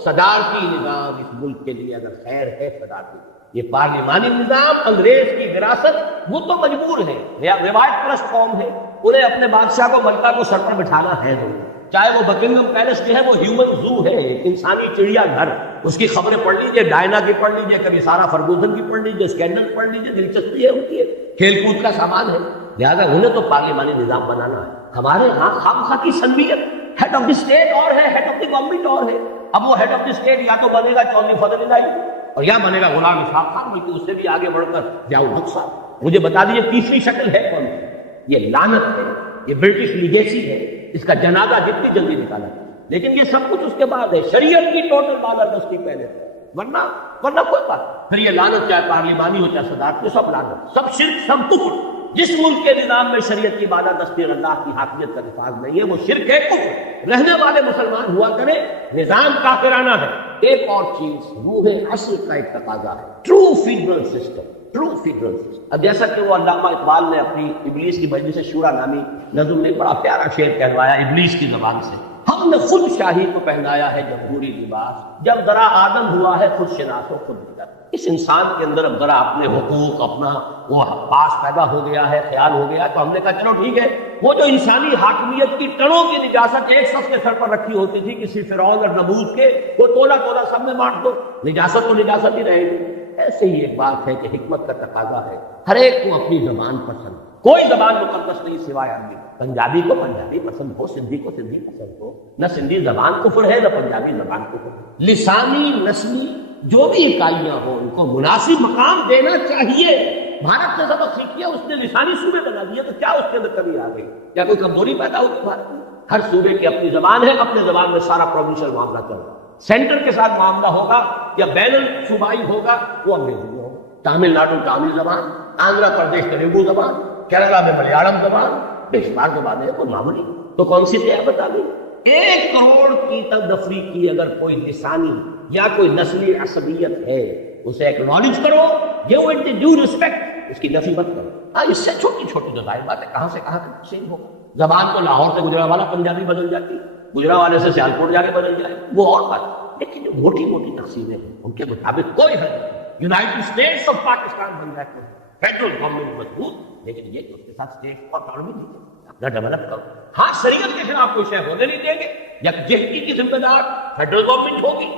صدارتی نظام اس ملک کے لیے اگر خیر ہے صدارتی، یہ پارلیمانی نظام انگریز کی وراثت، وہ تو مجبور ہے، روایت پرست قوم ہے، انہیں اپنے بادشاہ کو ملکہ کو سر پر بٹھانا ہے دو، چاہے وہ بکنگم پیلس جو ہے وہ ہیومن زو ہے، انسانی چڑیا گھر، اس کی خبریں پڑھ لیجئے، ڈائنا کی پڑھ لیجئے، کبھی سارا فرگوسن کی پڑھ لیجئے، اسکینڈل پڑھ لیجئے، دلچسپی ہے ان کی، کھیل کود کا سامان ہے، لہٰذا انہیں تو پارلیمانی نظام بنانا ہے۔ ہمارے ہاں خامخواہ کی سنویت، ہیڈ آف دی اسٹیٹ اور ہے، ہیڈ آف دی گورنمنٹ اور ہے۔ اب وہ ہیڈ آف دی اسٹیٹ یا تو بنے گا چودھری فضل الہی اور یا بنے گا غلام اسحاق خان، بلکہ اس سے بھی آگے بڑھ کر ضیاء الحق صاحب۔ مجھے بتا دیجیے تیسری شکل ہے کون سی؟ یہ لعنت ہے، یہ برٹش لیگیسی ہے، اس کا جنازہ جتنی جلدی نکالا جائے۔ لیکن یہ سب کچھ اس کے بعد ہے، شریعت کی ٹوٹل بالادستی پہلے، ورنہ کوئی بات۔ پھر یہ لعنت چاہے پارلیمانی ہو چاہے صدارتی، سب لعنت، سب شرک، سب کفر۔ جس ملک کے نظام میں شریعت کی بالادستی اور اللہ کی حاکمیت کا نفاذ نہیں ہے وہ شرک ہے، کفر۔ رہنے والے مسلمان ہوا کرے، نظام کافرانہ ہے۔ ایک اور چیز روح عصر کا ایک تقاضا ہے، true federal system, true federal system. اب جیسا کہ وہ علامہ اقبال نے اپنی ابلیس کی مجلس شورا نامی نظم میں بڑا پیارا شعر کہلوایا ابلیس کی زبان سے، ہم نے خود شاہی کو پہنایا ہے جمہوری لباس، جب ذرا آدم ہوا ہے خود شناس و خود نگر۔ اس انسان کے اندر اب ذرا اپنے حقوق، اپنا وہ پاس پیدا ہو گیا ہے، خیال ہو گیا، تو ہم نے کہا چلو ٹھیک ہے، وہ جو انسانی حاکمیت کی ٹنوں کی نجاست ایک شخص کے سر پر رکھی ہوتی تھی کسی فرعون اور نمرود کے، وہ تولا تولا سب میں بانٹ دو، نجاست تو نجاست ہی رہے گی۔ ایسے ہی ایک بات ہے کہ حکمت کا تقاضا ہے، ہر ایک کو اپنی زبان پسند، کوئی زبان مقدس نہیں سوائے عربی۔ پنجابی کو پنجابی پسند ہو، سندھی کو سندھی پسند ہو، نہ سندھی زبان کفر ہے نہ پنجابی زبان کفر ہے۔ لسانی نسلی جو بھی اکائیاں ہوں ان کو مناسب مقام دینا چاہیے۔ بھارت نے سبق سیکھیا، اس نے لسانی صوبے بنا دیے، تو کیا اس کے اندر کمی آ گئی؟ کیا کوئی کمزوری پیدا ہوئی بھارت میں؟ ہر صوبے کی اپنی زبان ہے، اپنے زبان میں سارا پروونشل معاملہ چل رہا ہے۔ سینٹر کے ساتھ معاملہ ہوگا یا بین الصوبائی ہوگا وہ انگریزی میں ہوگا۔ تامل ناڈو تامل زبان، آندھرا پردیش تیلگو زبان، کیرلا میں ملیالم زبان، بے شمار زبانیں کوئی معمولی، تو کون سی قیامت آ گئی؟ 1 کروڑ کی تدفری کی اگر کوئی لسانی یا کوئی نسلی عصبیت ہے اسے ایکنالج کرو، give it the due respect, اس کی نفی مت کرو۔ اس سے چھوٹی چھوٹی جو ظاہر بات ہے کہاں سے کہاں تک چینج ہوگا۔ زبان تو لاہور سے گجرا والا پنجابی بدل جاتی، گجرا والے سے سیالکوٹ جا کے بدل جائے، وہ اور بات، لیکن جو موٹی موٹی تقسیمیں ہیں ان کے مطابق کوئی حل نہیں۔ یونائٹڈ اسٹیٹس آف پاکستان بن جائے، فیڈرل گورنمنٹ مضبوط، لیکن یہ کہ اس کے ساتھ اسٹیٹ کو اٹانومی دیجیے، اپنا ڈیولپ کرو۔ ہاں شریعت کے خلاف کوئی شے ہونے نہیں دیں گے، یکجہتی کی ذمہ دار فیڈرل گورنمنٹ ہوگی۔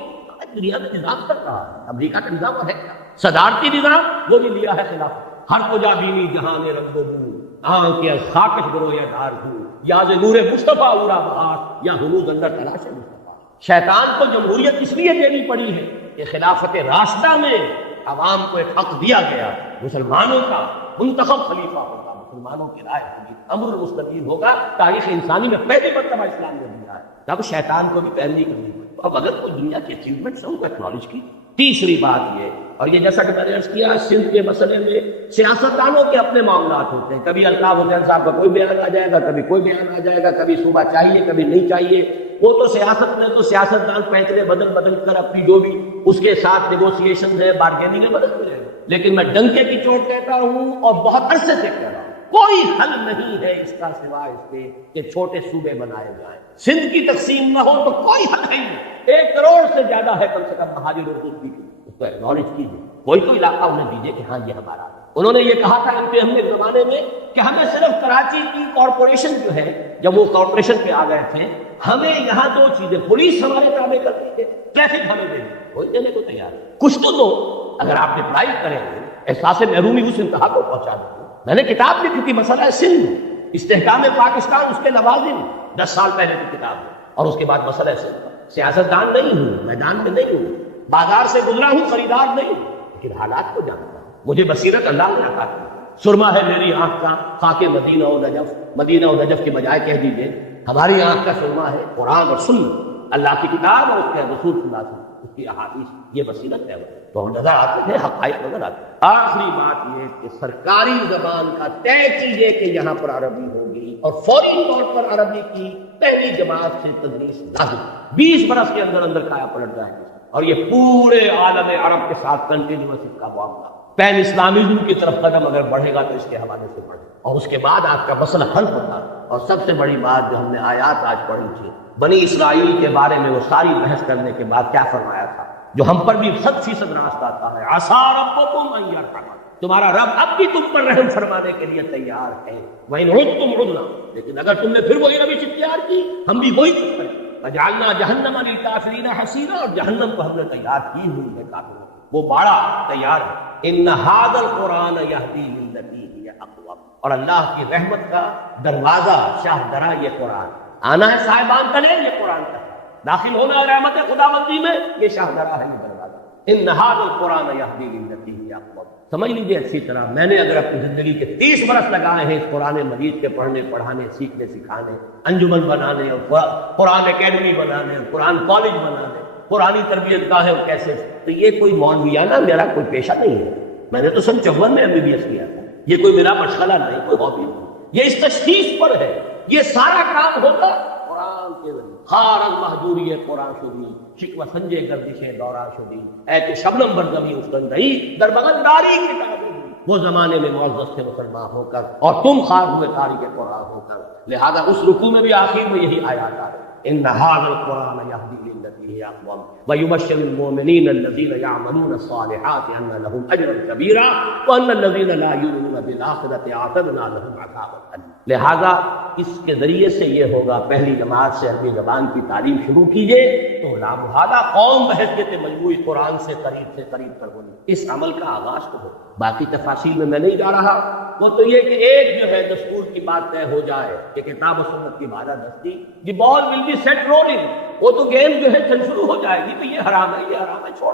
دنیا میں نظام چل رہا ہے، امریکہ کا نظام ہے، صدارتی نظام وہ بھی لیا ہے خلاف۔ ہر کجا بینی جہاں میں رنگ و بو، کے خاکش برو یا دار ہوں، یا نور مصطفیٰ اورا بہار، یا حنود اندر تلاش مصطفیٰ۔ شیطان کو جمہوریت اس لیے دینی پڑی ہے کہ خلافت راشدہ میں عوام کو ایک حق دیا گیا، مسلمانوں کا منتخب خلیفہ ہوگا، مسلمانوں کی رائے ہوگی، امر المستقیم ہوگا۔ تاریخ انسانی میں پہلی مرتبہ اسلام نے دیا ہے، تب شیطان کو بھی پہلنی کرنی پڑی۔ اب اگر کوئی دنیا کی اچیومنٹس ہیں ان کو ایکنالج کی۔ تیسری بات یہ اور یہ جیسا کہ میں نے عرض کیا، سندھ کے مسئلے میں سیاستدانوں کے اپنے معاملات ہوتے ہیں، کبھی الطاف حسین صاحب کا کوئی بیان آ جائے گا، کبھی کوئی بیان آ جائے گا، کبھی صوبہ چاہیے کبھی نہیں چاہیے۔ وہ تو سیاست میں تو سیاستدان فیصلے بدل کر اپنی جو بھی اس کے ساتھ نیگوسیشن ہے، بارگیننگ ہے، بدل کرے گا۔ لیکن میں ڈنکے کی چوٹ کہتا ہوں اور بہت عرصے سے کہہ رہا ہوں، کوئی حل نہیں ہے اس کا سوائے اس کے کہ چھوٹے صوبے بنائے جائیں۔ سندھ کی تقسیم نہ ہو تو کوئی حل نہیں۔ 1 کروڑ سے زیادہ ہے کم سے کم مہاجر اردو کی، اس کو ایکنالج کیجیے، کوئی تو علاقہ انہیں دیجیے کہ ہاں یہ ہمارا ہے۔ انہوں نے یہ کہا تھا ہم نے زمانے میں کہ ہمیں صرف کراچی کی کارپوریشن جو ہے، جب وہ کارپوریشن پہ آ گئے تھے، ہمیں یہاں 2 چیزیں، پولیس ہمارے تابع کرتی ہے، ٹریفک ہمیں دے دی، کوئی دینے کو تیار ہے۔ کچھ تو دو، اگر آپ اپلائی کریں گے احساس محرومی اس انتہا کو پہنچا دیں۔ میں نے کتاب لکھی تھی مسئلہ سندھ استحکام پاکستان، اس کے لوازم، 10 سال پہلے کی کتاب ہے، اور اس کے بعد مسئلہ سندھ۔ سیاستدان نہیں ہوں، میدان میں نہیں ہوں، بازار سے گزرا ہوں، خریدار نہیں ہوں، لیکن حالات کو جانتا ہوں۔ مجھے بصیرت اللہ نے عطا کی، سرما ہے میری آنکھ کا خاک مدینہ و نجف، مدینہ و نجف کے بجائے کہہ دیجیے ہماری آنکھ کا سرما ہے قرآن اور سنت، اللہ کی کتاب اور اس کے رسول صلی اللہ علیہ وسلم، اس کی احادیث، یہ بصیرت ہے۔ تو ہم نظر آتے ہیں، حقائق نظر آتے ہیں۔ آخری بات یہ کہ سرکاری زبان کا طے کیجیے کہ یہاں پر عربی ہوگی، اور فوری طور پر عربی کی پہلی جماعت سے تدریس لازم، 20 برس کے اندر اندر کایا پلٹ جائے گا، اور یہ پورے عالم عرب کے ساتھ کنٹینیوس کا معاملہ۔ پین اسلامزم کی طرف قدم اگر بڑھے گا تو اس کے حوالے سے بڑھے، اور اس کے بعد آپ کا مسئلہ حل ہوتا۔ اور سب سے بڑی بات جو ہم نے آیات آج پڑھی تھی بنی اسرائیل کے بارے میں، وہ ساری بحث کرنے کے بعد کیا فرمایا تھا، جو ہم پر بھی 100% راست آتا ہے، عسیٰ ربکم ان یرحمکم، تمہارا رب اب بھی تم پر رحم فرمانے کے لیے تیار ہے، وَإِنْ عُدْتُمْ عُدْنَا، لیکن اگر تم نے پھر وہی روش اختیار کی، ہم بھی وہی کچھ کریں۔ وَجَعَلْنَا جَهَنَّمَ لِلْكَافِرِينَ حَصِيرًا، اور جہنم کو ہم نے تیار کی ہوئی ہے کافروں، وہ باڑا تیار ہے۔ ان هذا القرآن يهدي للتي هي اقوم، اور اللہ کی رحمت کا دروازہ شاہ درا یہ قرآن، آنا ہے صاحبان تلے یہ قرآن کا، داخل ہونا ہے رحمت خداوندی میں، یہ شاہ درا ہے یہ دروازہ۔ ان هذا القرآن يهدي للتي هي اقوم، سمجھ لیجیے اچھی طرح، میں نے اگر اپنی زندگی کے 30 برس لگائے ہیں اس قرآن مجید کے پڑھنے پڑھانے سیکھنے سکھانے، انجمن بنانے اور قرآن اکیڈمی بنانے اور قرآن کالج بنانے، قرآنی تربیت گاہیں اور کیسے، تو یہ کوئی مولویانہ میرا کوئی پیشہ نہیں ہے، میں نے تو سن 54 میں MBBS کیا تھا، یہ کوئی میرا مشغلہ نہیں، کوئی ہابی نہیں، یہ اس تشخیص پر ہے، یہ سارا کام ہوگا قرآن کے ذریعے۔ خارن محجوری قرآن شدی، شکوہ سنجے گردش دوران شدی، اے تو شبنم بردمی اسکن رہی، در بغلداری کتاب ہوئی، وہ زمانے میں معزز سے مسلمان ہو کر اور تم خار ہوئے تاریخ قرآن ہو کر، لہذا اس رکوع میں بھی آخر میں یہی آیات آ رہی، ان هذا القرآن يهدي للتي هي اقوم ويبشر المؤمنين الذين يعملون الصالحات ان لهم اجرا كبيرا وان الذين لا يؤمنون بالاخره اعتدنا لهم عذابا اليما۔ لہذا اس کے ذریعے سے یہ ہوگا، پہلی جماعت سے عربی زبان کی تعلیم شروع کیجئے تو لامحالہ قوم بحثیت مجموعی قرآن سے قریب تر ہوگی، اس عمل کا آغاز تو ہو۔ باقی تفاصیل میں نہیں جا رہا، وہ تو یہ کہ ایک جو ہے دستور کی بات طے ہو جائے کہ کتاب و سنت کی بالادستی، دی بال ول بی سیٹ رولنگ، وہ تو گیم جو ہے چل شروع ہو جائے گی، تو یہ حرام ہے یہ حرام ہے، چھوڑ،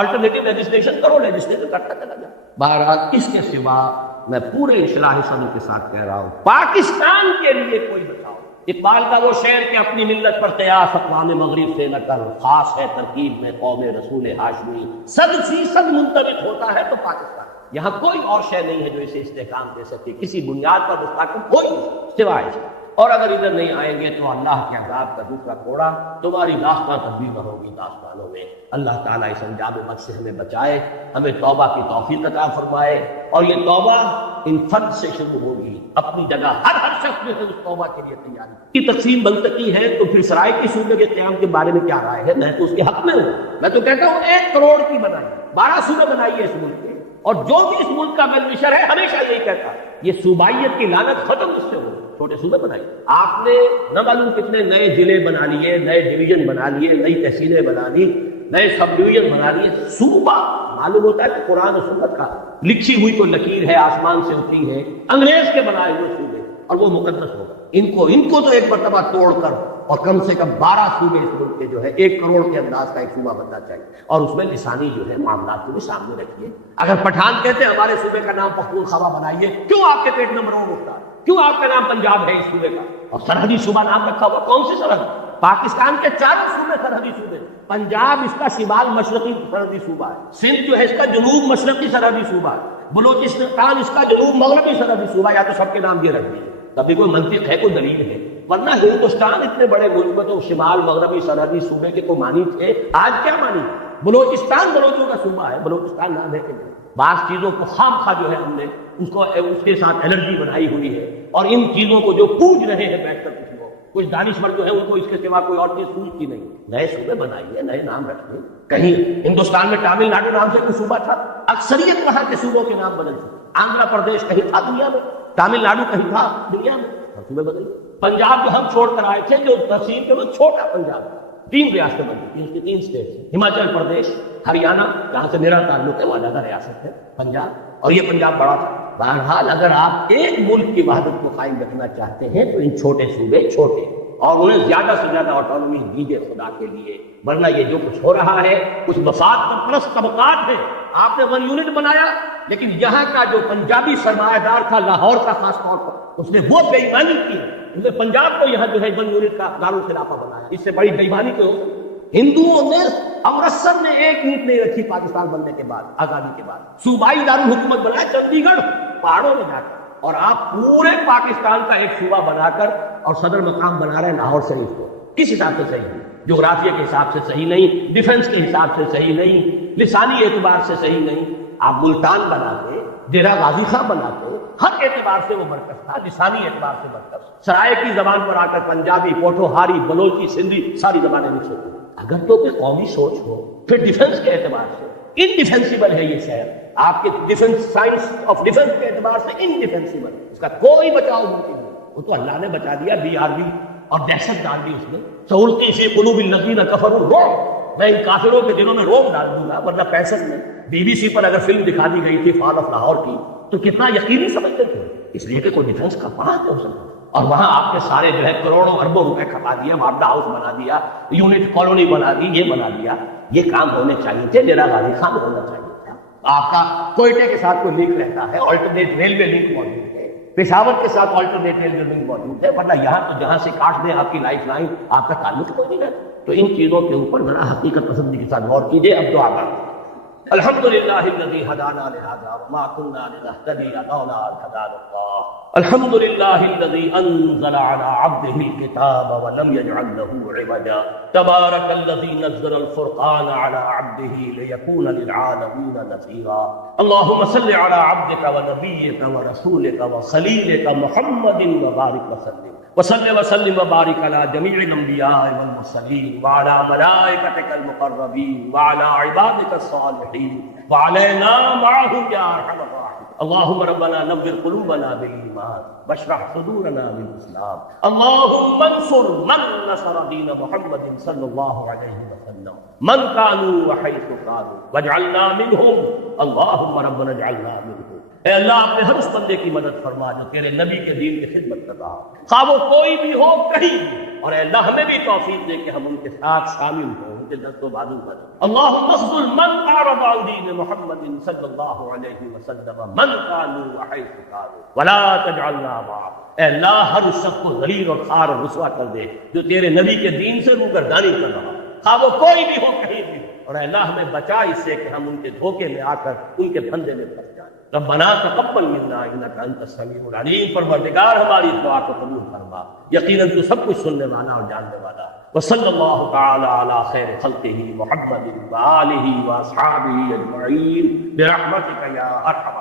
الٹرنیٹو لیجسلیشن کرو، لیجسلیشن کرتا چلا جائے۔ بہرحال اس کے سوا میں پورے انشراح صدر کے ساتھ کہہ رہا ہوں، پاکستان کے لیے کوئی بتاؤ، اقبال کا وہ شعر کہ اپنی ملت پر قیاس اقوام مغرب سے نہ کر، خاص ہے ترکیب میں قوم رسول ہاشمی، 100% منطبق ہوتا ہے تو پاکستان، یہاں کوئی اور شے نہیں ہے جو اسے استحکام دے سکتی، کسی بنیاد پر مستحکم کوئی نہیں سوائے اس کے۔ اور اگر ادھر نہیں آئیں گے تو اللہ کے عذاب کا دوسرا کوڑا، تمہاری داستان تبدیل نہ ہوگی داستانوں میں۔ اللہ تعالیٰ اس انجام بد سے ہمیں بچائے، ہمیں توبہ کی توفیق عطا فرمائے، اور یہ توبہ ان فرد سے شروع ہوگی، اپنی جگہ ہر شخص میں سے اس توبہ کے لیے تیاری کی تقسیم بنتقی ہے۔ تو پھر سرائے کی صوبے کے قیام کے بارے میں کیا رائے ہے؟ میں تو اس کے حق میں ہوں، میں تو کہتا ہوں 1 کروڑ کی بنائیے، 12 صوبے بنائیے اس ملک کے، اور جو بھی اس ملک کا بینیفیشر ہے ہمیشہ یہی کہتا ہے یہ صوبائیت کی لعنت ختم اس سے ہو، چھوٹے صوبے بنائیے۔ آپ نے نہ معلوم کتنے نئے ضلع بنا لیے، نئے ڈویژن بنا لیے، نئی تحصیلیں بنا لی، نئے سب ڈویژن بنا لیے، صوبہ معلوم ہوتا ہے کہ قرآن و سنت کا لکھی ہوئی کوئی لکیر ہے، آسمان سے اتری ہے، انگریز کے بنائے ہوئے صوبے، اور وہ مقدس ہوگا۔ ان کو تو ایک مرتبہ توڑ کر، اور کم سے کم 12 صوبے اس ملک کے جو ہے 1 کروڑ کے انداز کا ایک صوبہ بننا چاہیے، اور اس میں لسانی جو ہے معاملات کو بھی سامنے رکھیے۔ اگر پٹھان کہتے ہیں ہمارے صوبے کا نام پختونخوا بنائیے، کیوں آپ کے پیٹ میں مرور اٹھتا ہے؟ کیوں آپ کا نام پنجاب ہے اس صوبے کا، اور سرحدی صوبہ نام رکھا ہوا؟ کون سی سرحد؟ پاکستان کے 4 صوبے سرحدی صوبے، پنجاب اس کا شمال مشرقی سرحدی صوبہ ہے، سندھ جو ہے اس کا جنوب مشرقی سرحدی صوبہ ہے، بلوچستان اس کا جنوب مغربی سرحدی صوبہ، یا تو سب کے نام یہ رکھ دیے، کبھی کوئی منطق ہے، کوئی دلیل ہے؟ ورنہ ہندوستان اتنے بڑے ملک میں تو شمال مغربی سرحدی صوبے کے تو مانی تھے، آج کیا مانی؟ بلوچستان بلوچوں کا صوبہ ہے، بلوچستان نام ہے کہ بعض چیزوں کو خام خواہ جو ہے ہم نے اس کے ساتھ الرجی بنائی ہوئی ہے، اور ان چیزوں کو جو پوج رہے ہیں بیٹھ کر کچھ دانشور جو ہے ان کو اس کے سوا کوئی اور چیز پوچھتی نہیں، نئے صوبے بنائیے، نئے نام رکھیے۔ کہیں ہندوستان میں تامل ناڈو نام سے کوئی صوبہ تھا؟ اکثریت وہاں کے صوبوں کے نام بدل چکے۔ آندھرا پردیش کہیں تھا دنیا میں، تامل ناڈو کہیں تھا دنیا میں، صوبے بدل۔ پنجاب جو ہم چھوڑ کر آئے تھے، جو تقسیم کے وہ چھوٹا پنجاب، 3 ریاستیں بنی تھیں، اس کی 3 اسٹیٹس، ہماچل پردیش، ہریانہ جہاں سے میرا تعلق ہے وہ علیحدہ ریاست ہے پنجاب، اور یہ پنجاب بڑا تھا۔ بہرحال اگر آپ ایک ملک کی وحدت کو قائم رکھنا چاہتے ہیں تو ان چھوٹے صوبے چھوٹے اور انہیں زیادہ سے زیادہ آٹونومی دیجیے خدا کے لیے، ورنہ یہ جو کچھ ہو رہا ہے کچھ مفاد پرست طبقات ہیں۔ آپ نے 1 یونٹ بنایا، لیکن یہاں کا جو پنجابی سرمایہ دار تھا لاہور کا خاص طور پر، اس نے وہ بے ایمانی کی، اس نے پنجاب کو یہاں جو ہے 1 یونٹ کا دارالخلافہ بنایا۔ اس سے بڑی بے ایمانی تو ہو سکتی؟ ہندوؤں نے امرتسر نے 1 یونٹ نہیں رکھی پاکستان بننے کے بعد، آزادی کے بعد، صوبائی دارالحکومت بنایا چنڈی گڑھ پہاڑوں میں جا کر، اور آپ پورے پاکستان کا ایک صوبہ بنا کر اور صدر مقام بنا رہے ہیں لاہور شریف کو۔ کس حساب سے صحیح نہیں؟ جغرافیہ کے حساب سے صحیح نہیں، ڈیفنس کے حساب سے صحیح نہیں، لسانی اعتبار سے صحیح نہیں۔ آپ ملتان بناتے، ڈیرہ غازی خاں بناتے، ہر اعتبار سے وہ مرکز تھا، لسانی اعتبار سے مرکز۔ سرائے کی زبان پر آ کر پنجابی، پوٹھوہاری، بلوچی، سندھی ساری زبانیں مکس ہوتی ہیں۔ اگر تو کوئی قومی سوچ ہو پھر ڈیفنس کے اعتبار سے انڈیفینسیبل ہے یہ شہر، آپ کے ڈیفنس، سائنس آف ڈیفنس کے اعتبار سے انڈیفینسیبل، اس کا کوئی بچاؤ ممکن نہیں۔ وہ تو اللہ نے بچا دیا، BRB اور دہشت ڈال دی اس میں، سہولتی فی قلوب الذین کفروا الرعب، میں ان کافروں کے دلوں میں روب ڈال دوں گا۔ ورنہ 65 میں BBC پر اگر فلم دکھا دی گئی تھی فال آف لاہور کی تو کتنا یقینی سمجھتے تھے، اس لیے کہ کوئی ڈیفنس کا پڑا ہو سکتا، اور وہاں آپ کے سارے جو ہے کروڑوں اربوں روپے کھپا دیا، معاہدہ ہاؤس بنا دیا، یونٹ کالونی بنا دی، یہ بنا دیا۔ یہ کام ہونے چاہیے تھے، ڈیرہ غازی خان ہونا چاہیے تھا۔ آپ کا کوئٹے کے ساتھ کوئی لنک رہتا ہے، آلٹرنیٹ ریلوے لنک موجود ہے، پشاور کے ساتھ آلٹرنیٹ ریلوے لنک موجود ہے، ورنہ یہاں تو جہاں سے کاٹ دیں آپ کی لائف لائن، آپ کا تعلق کوئی نہیں رہتا۔ تو ان چیزوں کے اوپر ذرا حقیقت پسندی کے ساتھ غور کیجیے۔ اب دعا کریں۔ الحمدللہ الذی ہدانا لہذا وما کنا لنہتدی لولا ان ہدانا اللہ، الحمدللہ الذی انزل علی عبدہ الکتاب ولم یجعل له عوجا، تبارک الذی نزل الفرقان علی عبدہ لیکون للعالمین نذیرا۔ اللہم صل علی عبدک ونبیک ورسولک وخلیلک محمد وبارک وسلم وصلی وسلم وبارک علی جمیع الانبیاء والمرسلین وعلی ملائکتک المقربین وعلی عبادک الصالحین وعلینا معهم یا ارحم الراحمین۔ اللہم ربنا نور قلوبنا بالایمان واشرح صدورنا بالاسلام، اللہم انصر من نصر دین محمد صلی اللہ علیہ وسلم من کانوا وحیث کانوا واجعلنا منہم، اللہم ربنا اجعلنا منہم۔ اے اللہ اپنے ہر اس بندے کی مدد فرما جو تیرے نبی کے دین کی خدمت کر رہا، خواہ وہ کوئی بھی ہو کہیں بھی، اور اے اللہ ہمیں بھی توفیق دے کہ ہم ان کے ساتھ شامل ہوں، ان کے دست و بازو پر۔ اللہم اخذل من اعرض عن دین محمد صلی اللہ علیہ وسلم من کانوا وحیث کانوا ولا تجعلنا معهم۔ اے اللہ ہر اس شخص کو ذلیل اور خوار اور رسوا کر دے جو تیرے نبی کے دین سے روگردانی کر رہا، خواہ وہ کوئی بھی ہو کہیں بھی، اور اے اللہ ہمیں بچا اس سے کہ ہم ان کے دھوکے میں آ کر ان کے پھندے میں پھنس جائیں۔ ربنا تقبل منا انک انت السمیع العلیم، پروردگار ہماری دعا کو قبول فرما، یقیناً تو سب کچھ سننے والا اور جاننے والا۔ وصلی اللہ تعالی علی خیر خلقہ محمد وآلہ واصحابہ اجمعین برحمتک یا ارحم